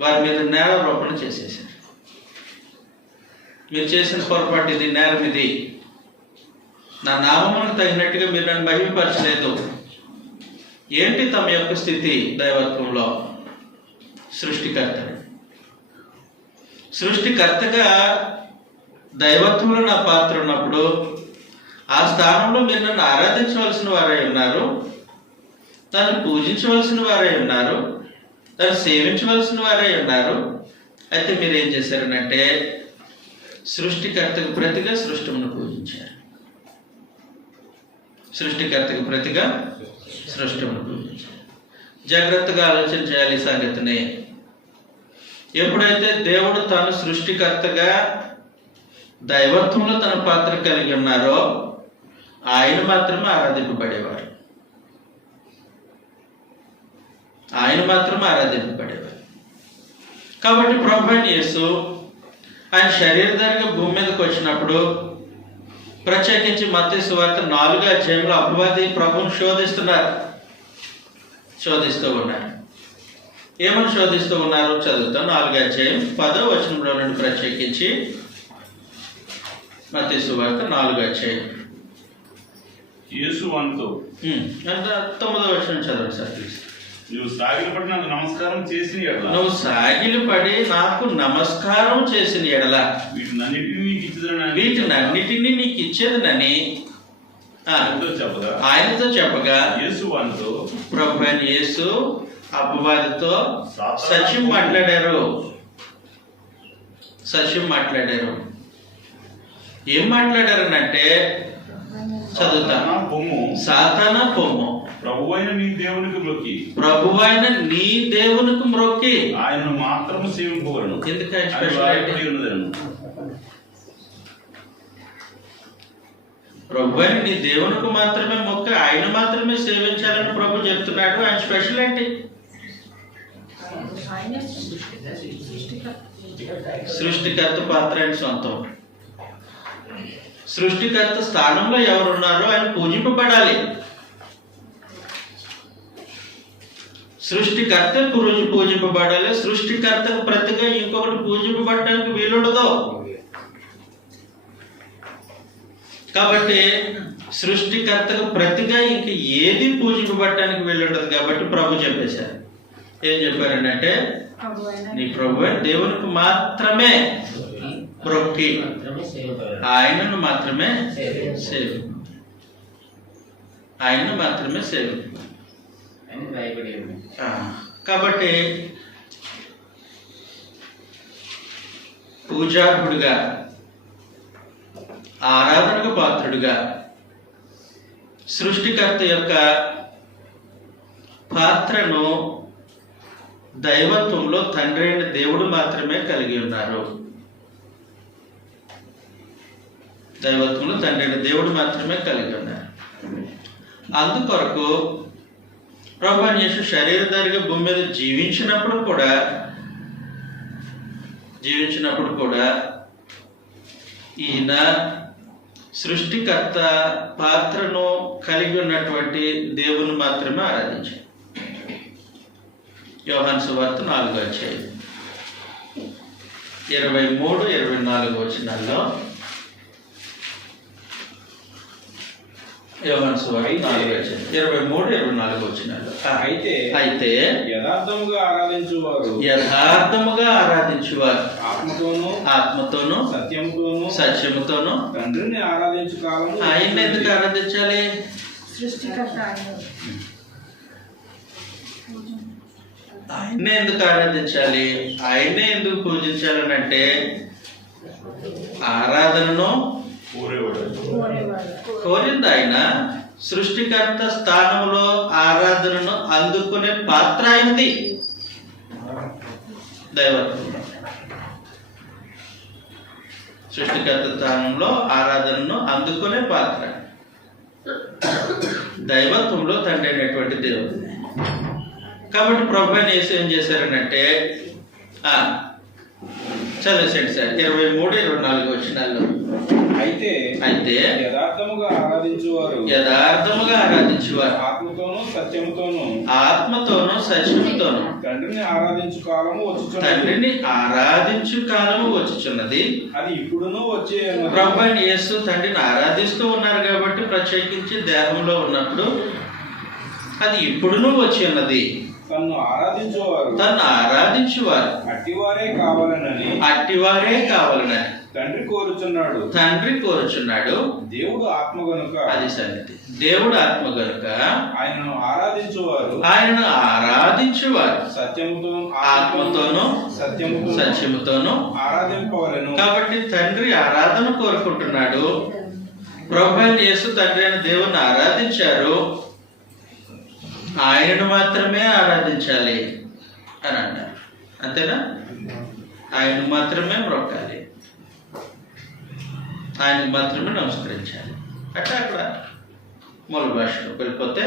వారి మీద నేరారోపణ చేసేసారు. మీరు చేసిన పొరపాటు ఇది, నేరం ఇది, నా నామమునకు తగినట్టుగా మీరు నన్ను మహిమపరచలేదు. ఏంటి తమ యొక్క స్థితి దైవత్వంలో? సృష్టికర్తగా దైవత్వంలో నా పాత్ర ఉన్నప్పుడు ఆ స్థానంలో మీరు నన్ను ఆరాధించవలసిన వారై ఉన్నారు, దాన్ని పూజించవలసిన వారై ఉన్నారు, దాన్ని సేవించవలసిన వారై ఉన్నారు. అయితే మీరు ఏం చేశారనంటే సృష్టికర్తకు ప్రతిగా సృష్టమును పూజించారు. సృష్టికర్తకు ప్రతిగా సృష్టమును పూజించారు. జాగ్రత్తగా ఆలోచన చేయాలి ఈ సంగతిని. ఎప్పుడైతే దేవుడు తాను సృష్టికర్తగా దైవత్వంలో తన పాత్ర కలిగి ఉన్నారో ఆయన మాత్రమే ఆరాధింపబడేవారు. ఆయన మాత్రమే ఆరాధింపబడేవారు. కాబట్టి ప్రభువైన యేసు ఆయన శరీరధారిగా భూమి మీదకి వచ్చినప్పుడు ప్రత్యేకించి మత్తయి సువార్త 4వ అధ్యాయంలో అపవాది ప్రభువును శోధిస్తూ ఉన్నారు. ఏమని శోధిస్తూ ఉన్నారు చదువుతాం. 4వ అధ్యాయం 10వ వచనంలో నుండి ప్రత్యేకించి మత్తయి సువార్త 4వ అధ్యాయం యేసు వానితో 9వ వచనం చదవండి సార్ ప్లీజ్. నువ్వు సాగిలపడి నాకు నమస్కారం చేసిన ఎడల, నువ్వు సాగిలపడి నాకు నమస్కారం చేసిన ఎడల వీటినన్నిటినీ నీకు ఇచ్చేదనని ఆయనతో చెప్పగా యేసు వానితో ప్రభు అయిన యేసు అపవాదితో సత్యం మాట్లాడారు. ఏం మాట్లాడారనంటే చదువుతా. సాతానా పొమ్ము, ప్రభువైన నీ దేవునికి మ్రొక్కి ఆయనను మాత్రము సేవింపవలను. ఎందుకంటే ప్రభు అని నీ దేవునికి మాత్రమే మొక్క, ఆయన మాత్రమే సేవించాలని ప్రభు చెప్తున్నాడు. ఆయన స్పెషల్ ఏంటి? సృష్టికర్త పాత్ర ఆయన సొంతం. సృష్టికర్త స్థానంలో ఎవరున్నారో ఆయన పూజింపబడాలి. సృష్టికర్త పూజింపబడాలి. సృష్టికర్తకు ప్రతిగా ఇంకొకటి పూజింపబడటానికి వీలుండదు. కాబట్టి సృష్టికర్తకు ప్రతిగా ఇంక ఏది పూజింపబడటానికి వెళ్ళుండదు కాబట్టి ప్రభు చెప్పేశారు. ఏం చెప్పారంటే ప్రభు అయిన నీ ప్రభు దేవునికి మాత్రమే మొక్కి మాత్రమే సేవకులు. ఆయనను మాత్రమే సేవ ఆయనను మాత్రమే సేవ. అని రాయబడి ఉంది. కాబట్టి పూజార్హుడిగా ఆరాధనకు పాత్రుడిగా సృష్టికర్త యొక్క పాత్రను దైవత్వంలో తండ్రి అయిన దేవుడు మాత్రమే కలిగి ఉన్నారు. దైవత్వంలో తండ్రి అయిన దేవుడు మాత్రమే కలిగి ఉన్నారు. అందుకొరకు ప్రభువైన యేసు శరీరధారిగా భూమి మీద జీవించినప్పుడు కూడా ఈయన సృష్టికర్త పాత్రను కలిగి ఉన్నటువంటి దేవుని మాత్రమే ఆరాధించారు. యోహాను సువార్త 4వ అధ్యాయం 23-24 వచనాల్లో యోహాను సువార్త 4వ అధ్యాయం 23-24 వచనాల్లో అయితే యథార్థముగా ఆరాధించువారు ఆత్మతోనూ సత్యముతోనూ తండ్రిని ఆరాధించు కాలము ఆయన ఎందుకు ఆరాధించాలి? సృష్టికర్త ఆయన. ఆయన్నే ఎందుకు ఆరాధించాలి? ఆయన్నే ఎందుకు పూజించాలని అంటే ఆరాధనను కోరింది ఆయన. సృష్టికర్త స్థానంలో ఆరాధనను అందుకునే పాత్ర అయింది దైవత్వంలో. సృష్టికర్త స్థానంలో ఆరాధనను అందుకునే పాత్ర దైవత్వంలో తండ్రి అయినటువంటి దేవుడు. కాబట్టి ప్రభువైన యేసు ఏం చేశారనంటే చదివేసండి సార్ 23-24 వచనాల్లో. అయితే యథార్థముగా ఆరాధించువారు ఆత్మతోనూ సత్యముతోనూ తండ్రిని ఆరాధించు కాలము వచ్చుచున్నది. అది ఇప్పుడును వచ్చే ప్రభువైన యేసు తండ్రిని ఆరాధిస్తూ ఉన్నారు కాబట్టి ప్రత్యేకించి దేహంలో ఉన్నప్పుడు అది ఇప్పుడును వచ్చి ఉన్నది. తన్ను ఆరాధించువారు అట్టివారే కావాలనని తండ్రి కోరుచున్నాడు. దేవుడు ఆత్మ గనుక అది సంగతి. దేవుడు ఆత్మ గనుక ఆయనను ఆరాధించువారు ఆత్మతోనూ సత్యముతోనూ ఆరాధింపవలెను. కాబట్టి తండ్రి ఆరాధన కోరుకుంటున్నాడు. ప్రభువైన యేసు తండ్రి అయిన దేవుని ఆరాధించారు. ఆయనను మాత్రమే ఆరాధించాలి అని అంటారు. అంతేనా? ఆయనను మాత్రమే మొక్కాలి, ఆయనకు మాత్రమే నమస్కరించాలి. అట్లా అక్కడ మూల భాషలో వెళ్ళిపోతే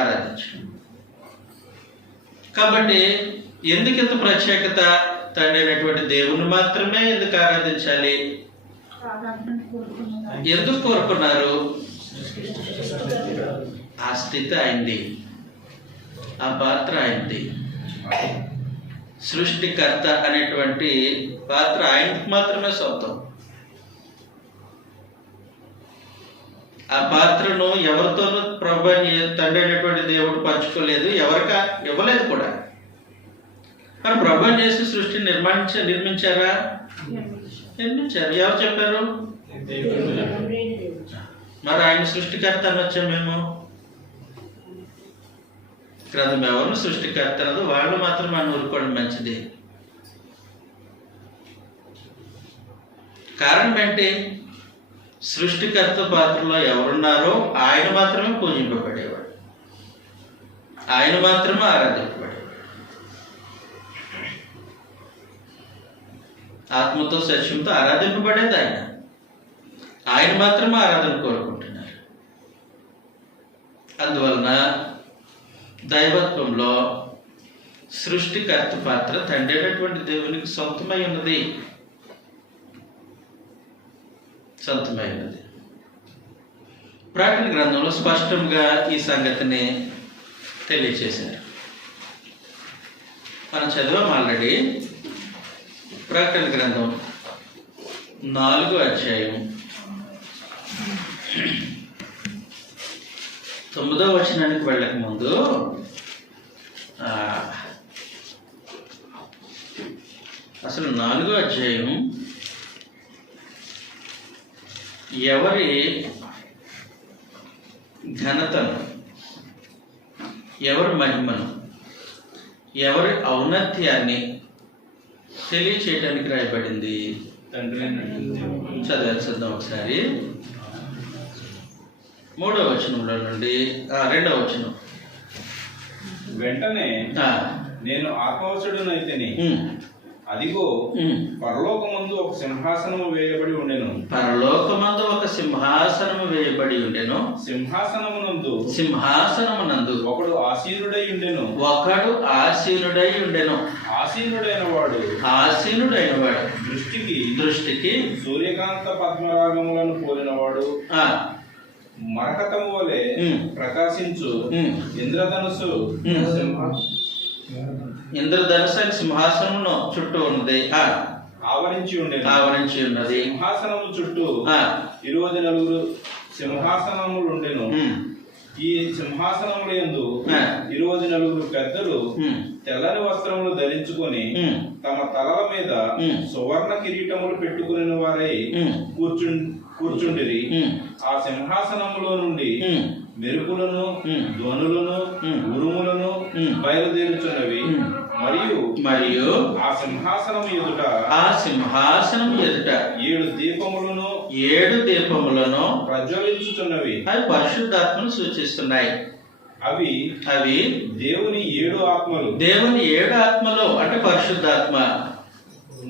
ఆరాధించాలి. కాబట్టి ఎందుకు ఇంత ప్రత్యేకత? తండ్రి అయినటువంటి దేవుని మాత్రమే ఎందుకు ఆరాధించాలి? ఎందుకు కోరుకున్నారు? ఆ స్థితి అయింది, ఆ పాత్ర అయింది. సృష్టికర్త అనేటువంటి పాత్ర ఆయనకు మాత్రమే సొంతం. ఆ పాత్రను ఎవరితోనూ ప్రభు తండ్రి అయినటువంటి దేవుడు పంచుకోలేదు, ఎవరికా ఇవ్వలేదు కూడా. మరి ప్రభు చేసి సృష్టిని నిర్మించారా? నిర్మించారు. ఎవరు చెప్పారు? మరి ఆయన సృష్టికర్త అని వచ్చాం మేము. గ్రంథం ఎవరు సృష్టికర్త అన్నది వాళ్ళు మాత్రం మనం ఊరుకోవడం మంచిది. కారణం ఏంటి? సృష్టికర్త పాత్రలో ఎవరున్నారో ఆయన మాత్రమే పూజింపబడేవాడు, ఆయన మాత్రమే ఆరాధింపబడేవాడు. ఆత్మతో సత్యంతో ఆరాధింపబడేది ఆయన. ఆయన మాత్రమే ఆరాధన కోరుకుంటున్నారు. అందువలన దైవత్వంలో సృష్టికర్త పాత్ర తండ్రి అయినటువంటి దేవునికి సొంతమై ఉన్నది. ప్రకటన గ్రంథంలో స్పష్టంగా ఈ సంగతిని తెలియచేశారు. మనం చదివాం ఆల్రెడీ. ప్రకటన గ్రంథం 4వ అధ్యాయం 9వ వచనానికి వెళ్ళక ముందు అసలు 4వ అధ్యాయం ఎవరి ఘనతను, ఎవరి మహిమను, ఎవరి ఔన్నత్యాన్ని తెలియచేయడానికి రాయబడింది. తండ్రి చదివేద్దాం ఒకసారి. 3వ వచనంలో నుండి 2వ వచనం. వెంటనే నేను ఆత్మవశుడునైతిని, అదిగో పరలోకమందు ఒక సింహాసనము వేయబడి ఉండెను. పరలోకమందు ఒక సింహాసనము వేయబడి ఉండెను. సింహాసనమునందు ఒకడు ఆసీనుడై ఉండెను. ఒకడు ఆసీనుడై ఉండెను. ఆసీనుడైన వాడు దృష్టికి సూర్యకాంత పద్మరాగములను పోలినవాడు, మరకతము వలె ప్రకాశించు ఇంద్రధనుసు ఇంద్రధనుసు సింహాసనమును చుట్టూ ఉన్నది, ఆవరించి ఉన్నది. సింహాసనము చుట్టూ 24 సింహాసనములు ఉండెను. ఈ సింహాసనముల యందు 24 పెద్దలు తెల్లని వస్త్రములు ధరించుకొని తమ తలల మీద సువర్ణ కిరీటములు పెట్టుకుని వారై కూర్చుండిరి. ఆ సింహాసనములో నుండి మెరుపులను, ధ్వనులను, ఉరుములను బయలుదేరుచున్నవి. మరియు ఆ సింహాసనం ఎదుట 7 దీపములను ప్రజ్వలించుచున్నవి. అవి పరిశుద్ధాత్మను సూచిస్తున్నాయి. అవి దేవుని 7 ఆత్మలు. దేవుని 7 ఆత్మలు అంటే పరిశుద్ధాత్మ.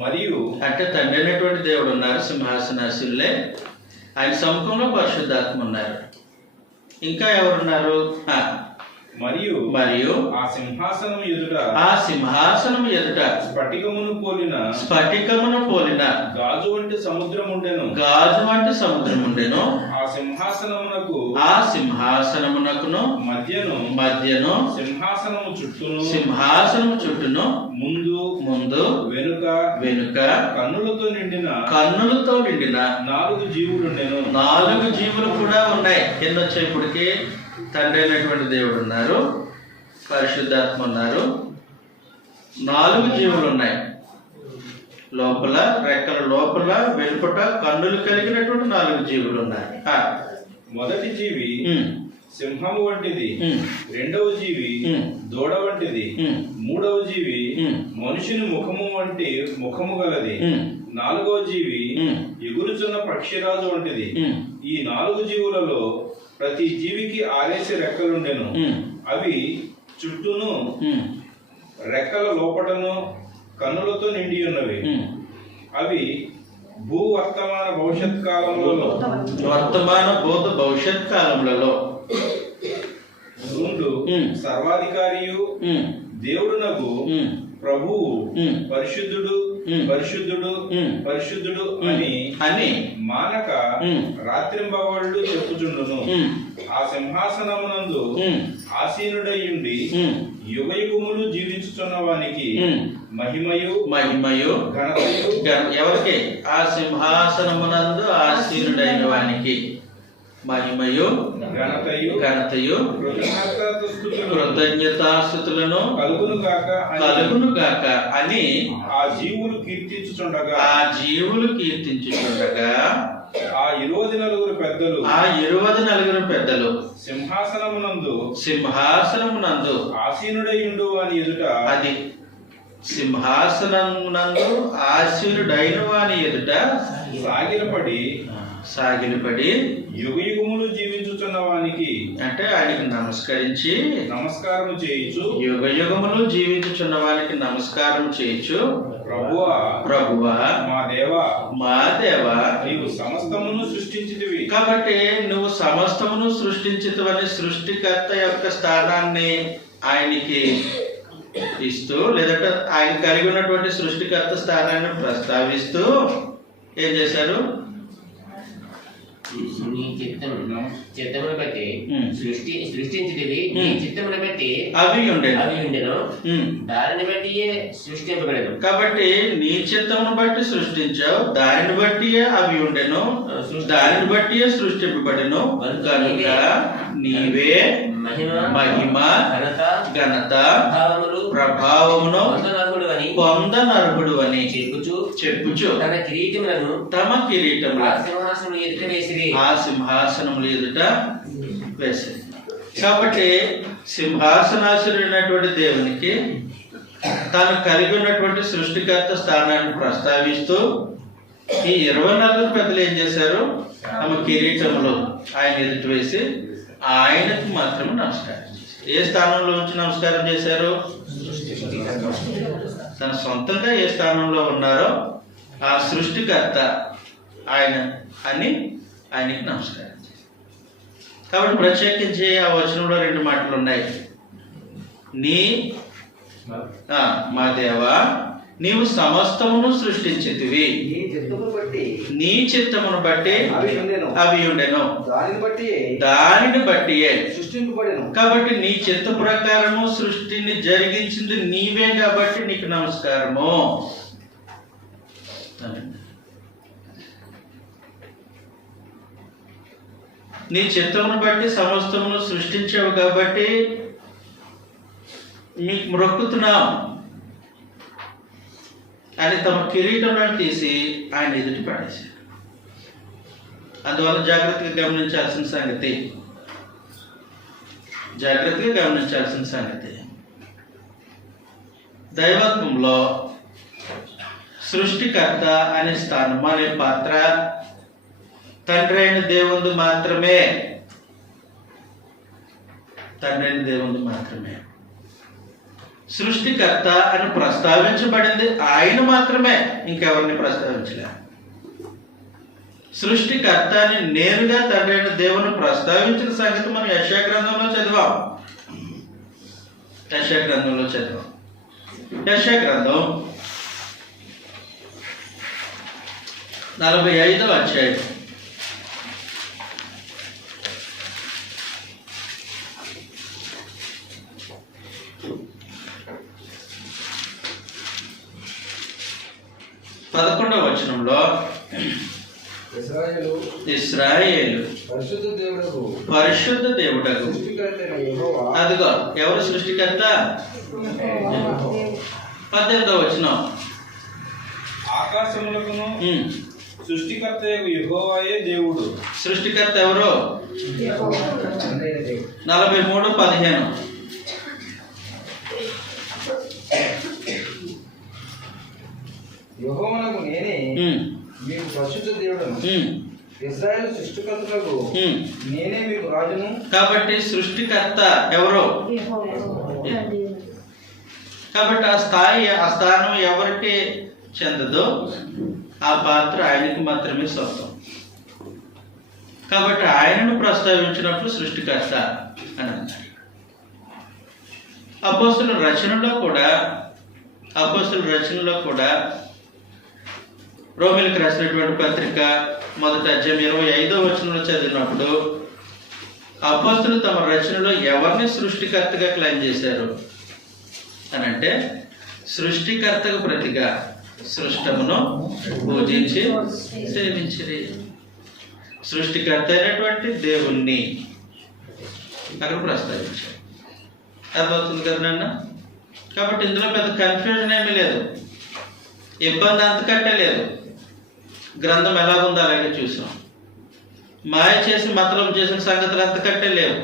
మరియు అంటే తండ్రి అయినటువంటి దేవుడు ఉన్నారు, సింహాసనాశీనులే. ఆయన సముఖంలో పరిశుద్ధాత్మ ఉన్నారు. ఇంకా ఎవరున్నారు? మరియు ఆ సింహాసనం ఎదుట స్ఫటికమును పోలిన గాజు వంటి సముద్రం ఉండెను. ఆ సింహాసనమునకును మధ్యను సింహాసనము చుట్టూను ముందు వెనుక కన్నులతో నిండిన 4 జీవులుండెను. 4 జీవులు కూడా ఉన్నాయి. ఎన్నొచ్చేపటికి తండ్రి అయినటువంటి దేవుడు ఉన్నారు, పరిశుద్ధాత్మ ఉన్నారు, 4 జీవులు ఉన్నాయి. లోపల రెక్కల లోపల వెలుపట కన్నులు కలిగినటువంటి 4 జీవులు ఉన్నాయి. మొదటి జీవి సింహము వంటిది, రెండవ జీవి దూడ వంటిది, మూడవ జీవి మనుషుని ముఖము గలది, 4వ జీవి ఎగురుచున్న పక్షిరాజు వంటిది. ఈ 4 జీవులలో ప్రతి జీవికి 6 రెక్కలుండెను. అవి చుట్టూను రెక్కల లోపటను కన్నులతో నిండి ఉన్నవి. అవి వర్తమాన భవిష్యత్ కాలములలో సర్వాధికారియు దేవుడునగు ప్రభువు పరిశుద్ధుడు అని మానక రాత్రింబవళ్ళు చెప్పుచుండును. ఆ సింహాసనమునందు ఆసీనుడై ఉండి యుగయుగములు జీవించుచున్న వానికి మహిమయు ఘనతయు. ఎవరికి? ఆ సింహాసనమునందు ఆసీనుడైన వానికి మహిమయు ఘనతయు కృతజ్ఞతాస్తుతులను కలుగును గాక అని ఆ జీవులు కీర్తించుచుండగా ఆ 24 పెద్దలు సింహాసనమునందు ఆసీనుడై ఉండు వాని ఎదుట అది సింహాసనమునందు ఆసీనుడైన వాని ఎదుట సాగిలపడి యుగయుగములు జీవించుచున్న వానికి అంటే ఆయనకి నమస్కారం చేయించు. యుగయుగములు జీవించుచున్న వానికి నమస్కారం చేయించు. ప్రభువా మా దేవా నీవు సమస్తమును సృష్టించితివి. కాబట్టి నువ్వు సమస్తమును సృష్టించితివని సృష్టికర్త యొక్క స్థానాన్ని ఆయనకి ఇస్తూ, లేదంటే ఆయన కలిగి ఉన్నటువంటి సృష్టికర్త స్థానాన్ని ప్రస్తావిస్తూ ఏం చేశారు? నీ చిత్తమును బట్టి సృష్టించితివి. నీ చిత్తమును బట్టి అవి ఉండేది. అవి ఉండెను. దానిని బట్టి సృష్టింపబడెను. కాబట్టి నీ చిత్తమును బట్టి సృష్టించావు, దానిని బట్టి అవి ఉండెను, దానిని బట్టి సృష్టింపబడెను. కనుక నీవే మహిమ ఘనత ప్రభావమును పొందనర్హుడు అని చెప్పుచు తమ కిరీటములను ఆ సింహాసనములు ఎదుట వేసి. కాబట్టి సింహాసనాసుడైనటువంటి దేవునికి తాను కలిగి ఉన్నటువంటి సృష్టికర్త స్థానాన్ని ప్రస్తావిస్తూ ఈ 24 పెద్దలు ఏం చేశారు? తమ కిరీటములు ఆయన ఎదుటి వేసి ఆయనకు మాత్రమే నమస్కారం చేశారు. ఏ స్థానంలో ఉంచి నమస్కారం చేశారు? తన సొంతంగా ఏ స్థానంలో ఉన్నారో ఆ సృష్టికర్త ఆయన అని ఆయనకి నమస్కారం చేశారు. కాబట్టి ప్రత్యేకించి ఆ వచనంలో 2 మాటలు ఉన్నాయి. మా దేవా, నీవు సమస్తమును సృష్టించితివి, నీ చిత్తమును బట్టి అవి ఉండెను, దానిని బట్టి సృష్టింపబడెను. కాబట్టి నీ చిత్త ప్రకారము సృష్టిని జరిగించింది నీవే కాబట్టి నీకు నమస్కారము. నీ చిత్తమును బట్టి సమస్తమును సృష్టించావు కాబట్టి మీకు మొక్కుతున్నాం అని తమ కిరీటంలో తీసి ఆయన ఎదుటి పడేశారు. అందువల్ల జాగ్రత్తగా గమనించాల్సిన సంగతి దైవత్వంలో సృష్టికర్త అనే స్థానం అనే పాత్ర తండ్రి అయిన దేవుంది మాత్రమే. సృష్టికర్త అని ప్రస్తావించబడింది ఆయన మాత్రమే, ఇంకెవరిని ప్రస్తావించలే. సృష్టికర్త అని నేరుగా తండ్రి అయిన దేవుని ప్రస్తావించిన సంగతి మనం యెషయా గ్రంథంలో చదివాం. యెషయా గ్రంథం 45వ అధ్యాయం. పదకొండవ వచనంలో ఇశ్రాయేలు పరిశుద్ధ దేవుడకు. అదిగో ఎవరు సృష్టికర్త? 18వ వచనం, ఆకాశములకును సృష్టికర్త యెహోవాయే దేవుడు. సృష్టికర్త ఎవరు? 43:15. యెహోవానగు నేనే మీకు పరిశుద్ధ దేవుడను, ఇశ్రాయేలు సృష్టికర్తలకు నేనే మీకు రాజును. కాబట్టి సృష్టికర్త ఎవరు? కాబట్టి ఆ స్థానం ఎవరికి చెందదో ఆ పాత్ర ఆయనకి మాత్రమే సొంతం. కాబట్టి ఆయనను ప్రస్తావించినప్పుడు సృష్టికర్త అని అన్నారు. అపోస్తుల రచనలో కూడా రోమిలకు రాసినటువంటి పత్రిక 1వ అధ్యాయం 25వ వచనంలో చదివినప్పుడు అపోస్తులు తమ రచనలో ఎవరిని సృష్టికర్తగా క్లెయిమ్ చేశారు అని అంటే, సృష్టికర్తకు ప్రతిగా సృష్టమును పూజించి సేవించిరి. సృష్టికర్త అయినటువంటి దేవుణ్ణి అక్కడ ప్రస్తావించారు. అర్థమవుతుంది కదా నాన్న? కాబట్టి ఇందులో పెద్ద కన్ఫ్యూజన్ ఏమీ లేదు, ఇబ్బంది అంతకంటే లేదు. గ్రంథం ఎలాగుందో అలాగే చూసాం. మాయ చేసి మతలం చేసిన సంగతులు అంతకంటే లేవు.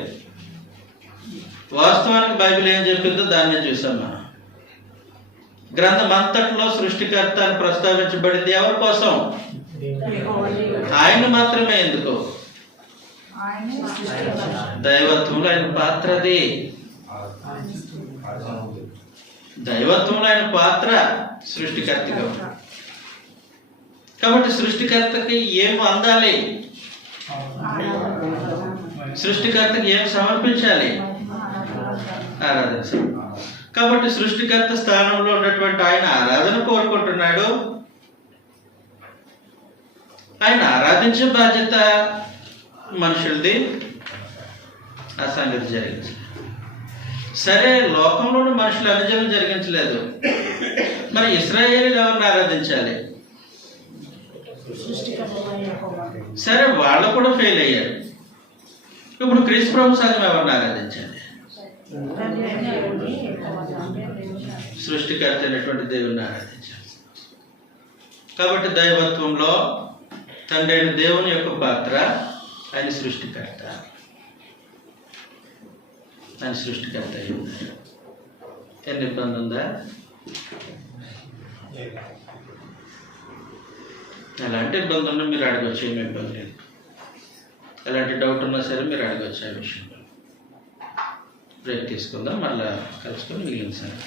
వాస్తవానికి బైబిల్ ఏం చెప్పిందో దాన్నే చూసాం మనం. గ్రంథం అంతట్లో సృష్టికర్త అని ప్రస్తావించబడింది ఎవరి కోసం? ఆయన మాత్రమే. ఎందుకు? దైవత్వంలో ఆయన పాత్రది. దైవత్వంలో ఆయన పాత్ర సృష్టికర్తగా. కాబట్టి సృష్టికర్తకి ఏం అందాలి? సృష్టికర్తకి ఏం సమర్పించాలి? ఆరాధించాలి. కాబట్టి సృష్టికర్త స్థానంలో ఉన్నటువంటి ఆయన ఆరాధన కోరుకుంటున్నాడు. ఆయన ఆరాధించే బాధ్యత మనుషులది ఆ సంగతి జరిగించలేదు. సరే, లోకంలోని మనుషులు అనుజనం జరిగించలేదు, మరి ఇశ్రాయేలీలు ఎవరిని ఆరాధించాలి? సృష్టికర్తమైన యెహోవా. సరే, వాళ్ళు కూడా ఫెయిల్ అయ్యారు. ఇప్పుడు క్రీస్తు ప్రభు సంఘం ఎవరిని ఆరాధించాలి? తండ్రి అయిన దేవుని యెహోవా. తండ్రి అయిన దేవుని సృష్టికర్త అయినటువంటి దేవుని ఆరాధించాలి. కాబట్టి దైవత్వంలో తండ్రి అయిన దేవుని యొక్క పాత్ర, ఆయన సృష్టికర్త. ఆయన సృష్టికర్త అయి ఉన్నారు. ఎన్ని ఇబ్బంది ఉందా? ఎలాంటి ఇబ్బంది ఉన్నా మీరు అడగచ్చు, ఏమి ఇబ్బంది లేదు. ఎలాంటి డౌట్ ఉన్నా సరే మీరు అడగచ్చు ఆ విషయంలో. బ్రేక్ తీసుకుందాం, మళ్ళీ కలుసుకొని మిగిలిన సంగతి.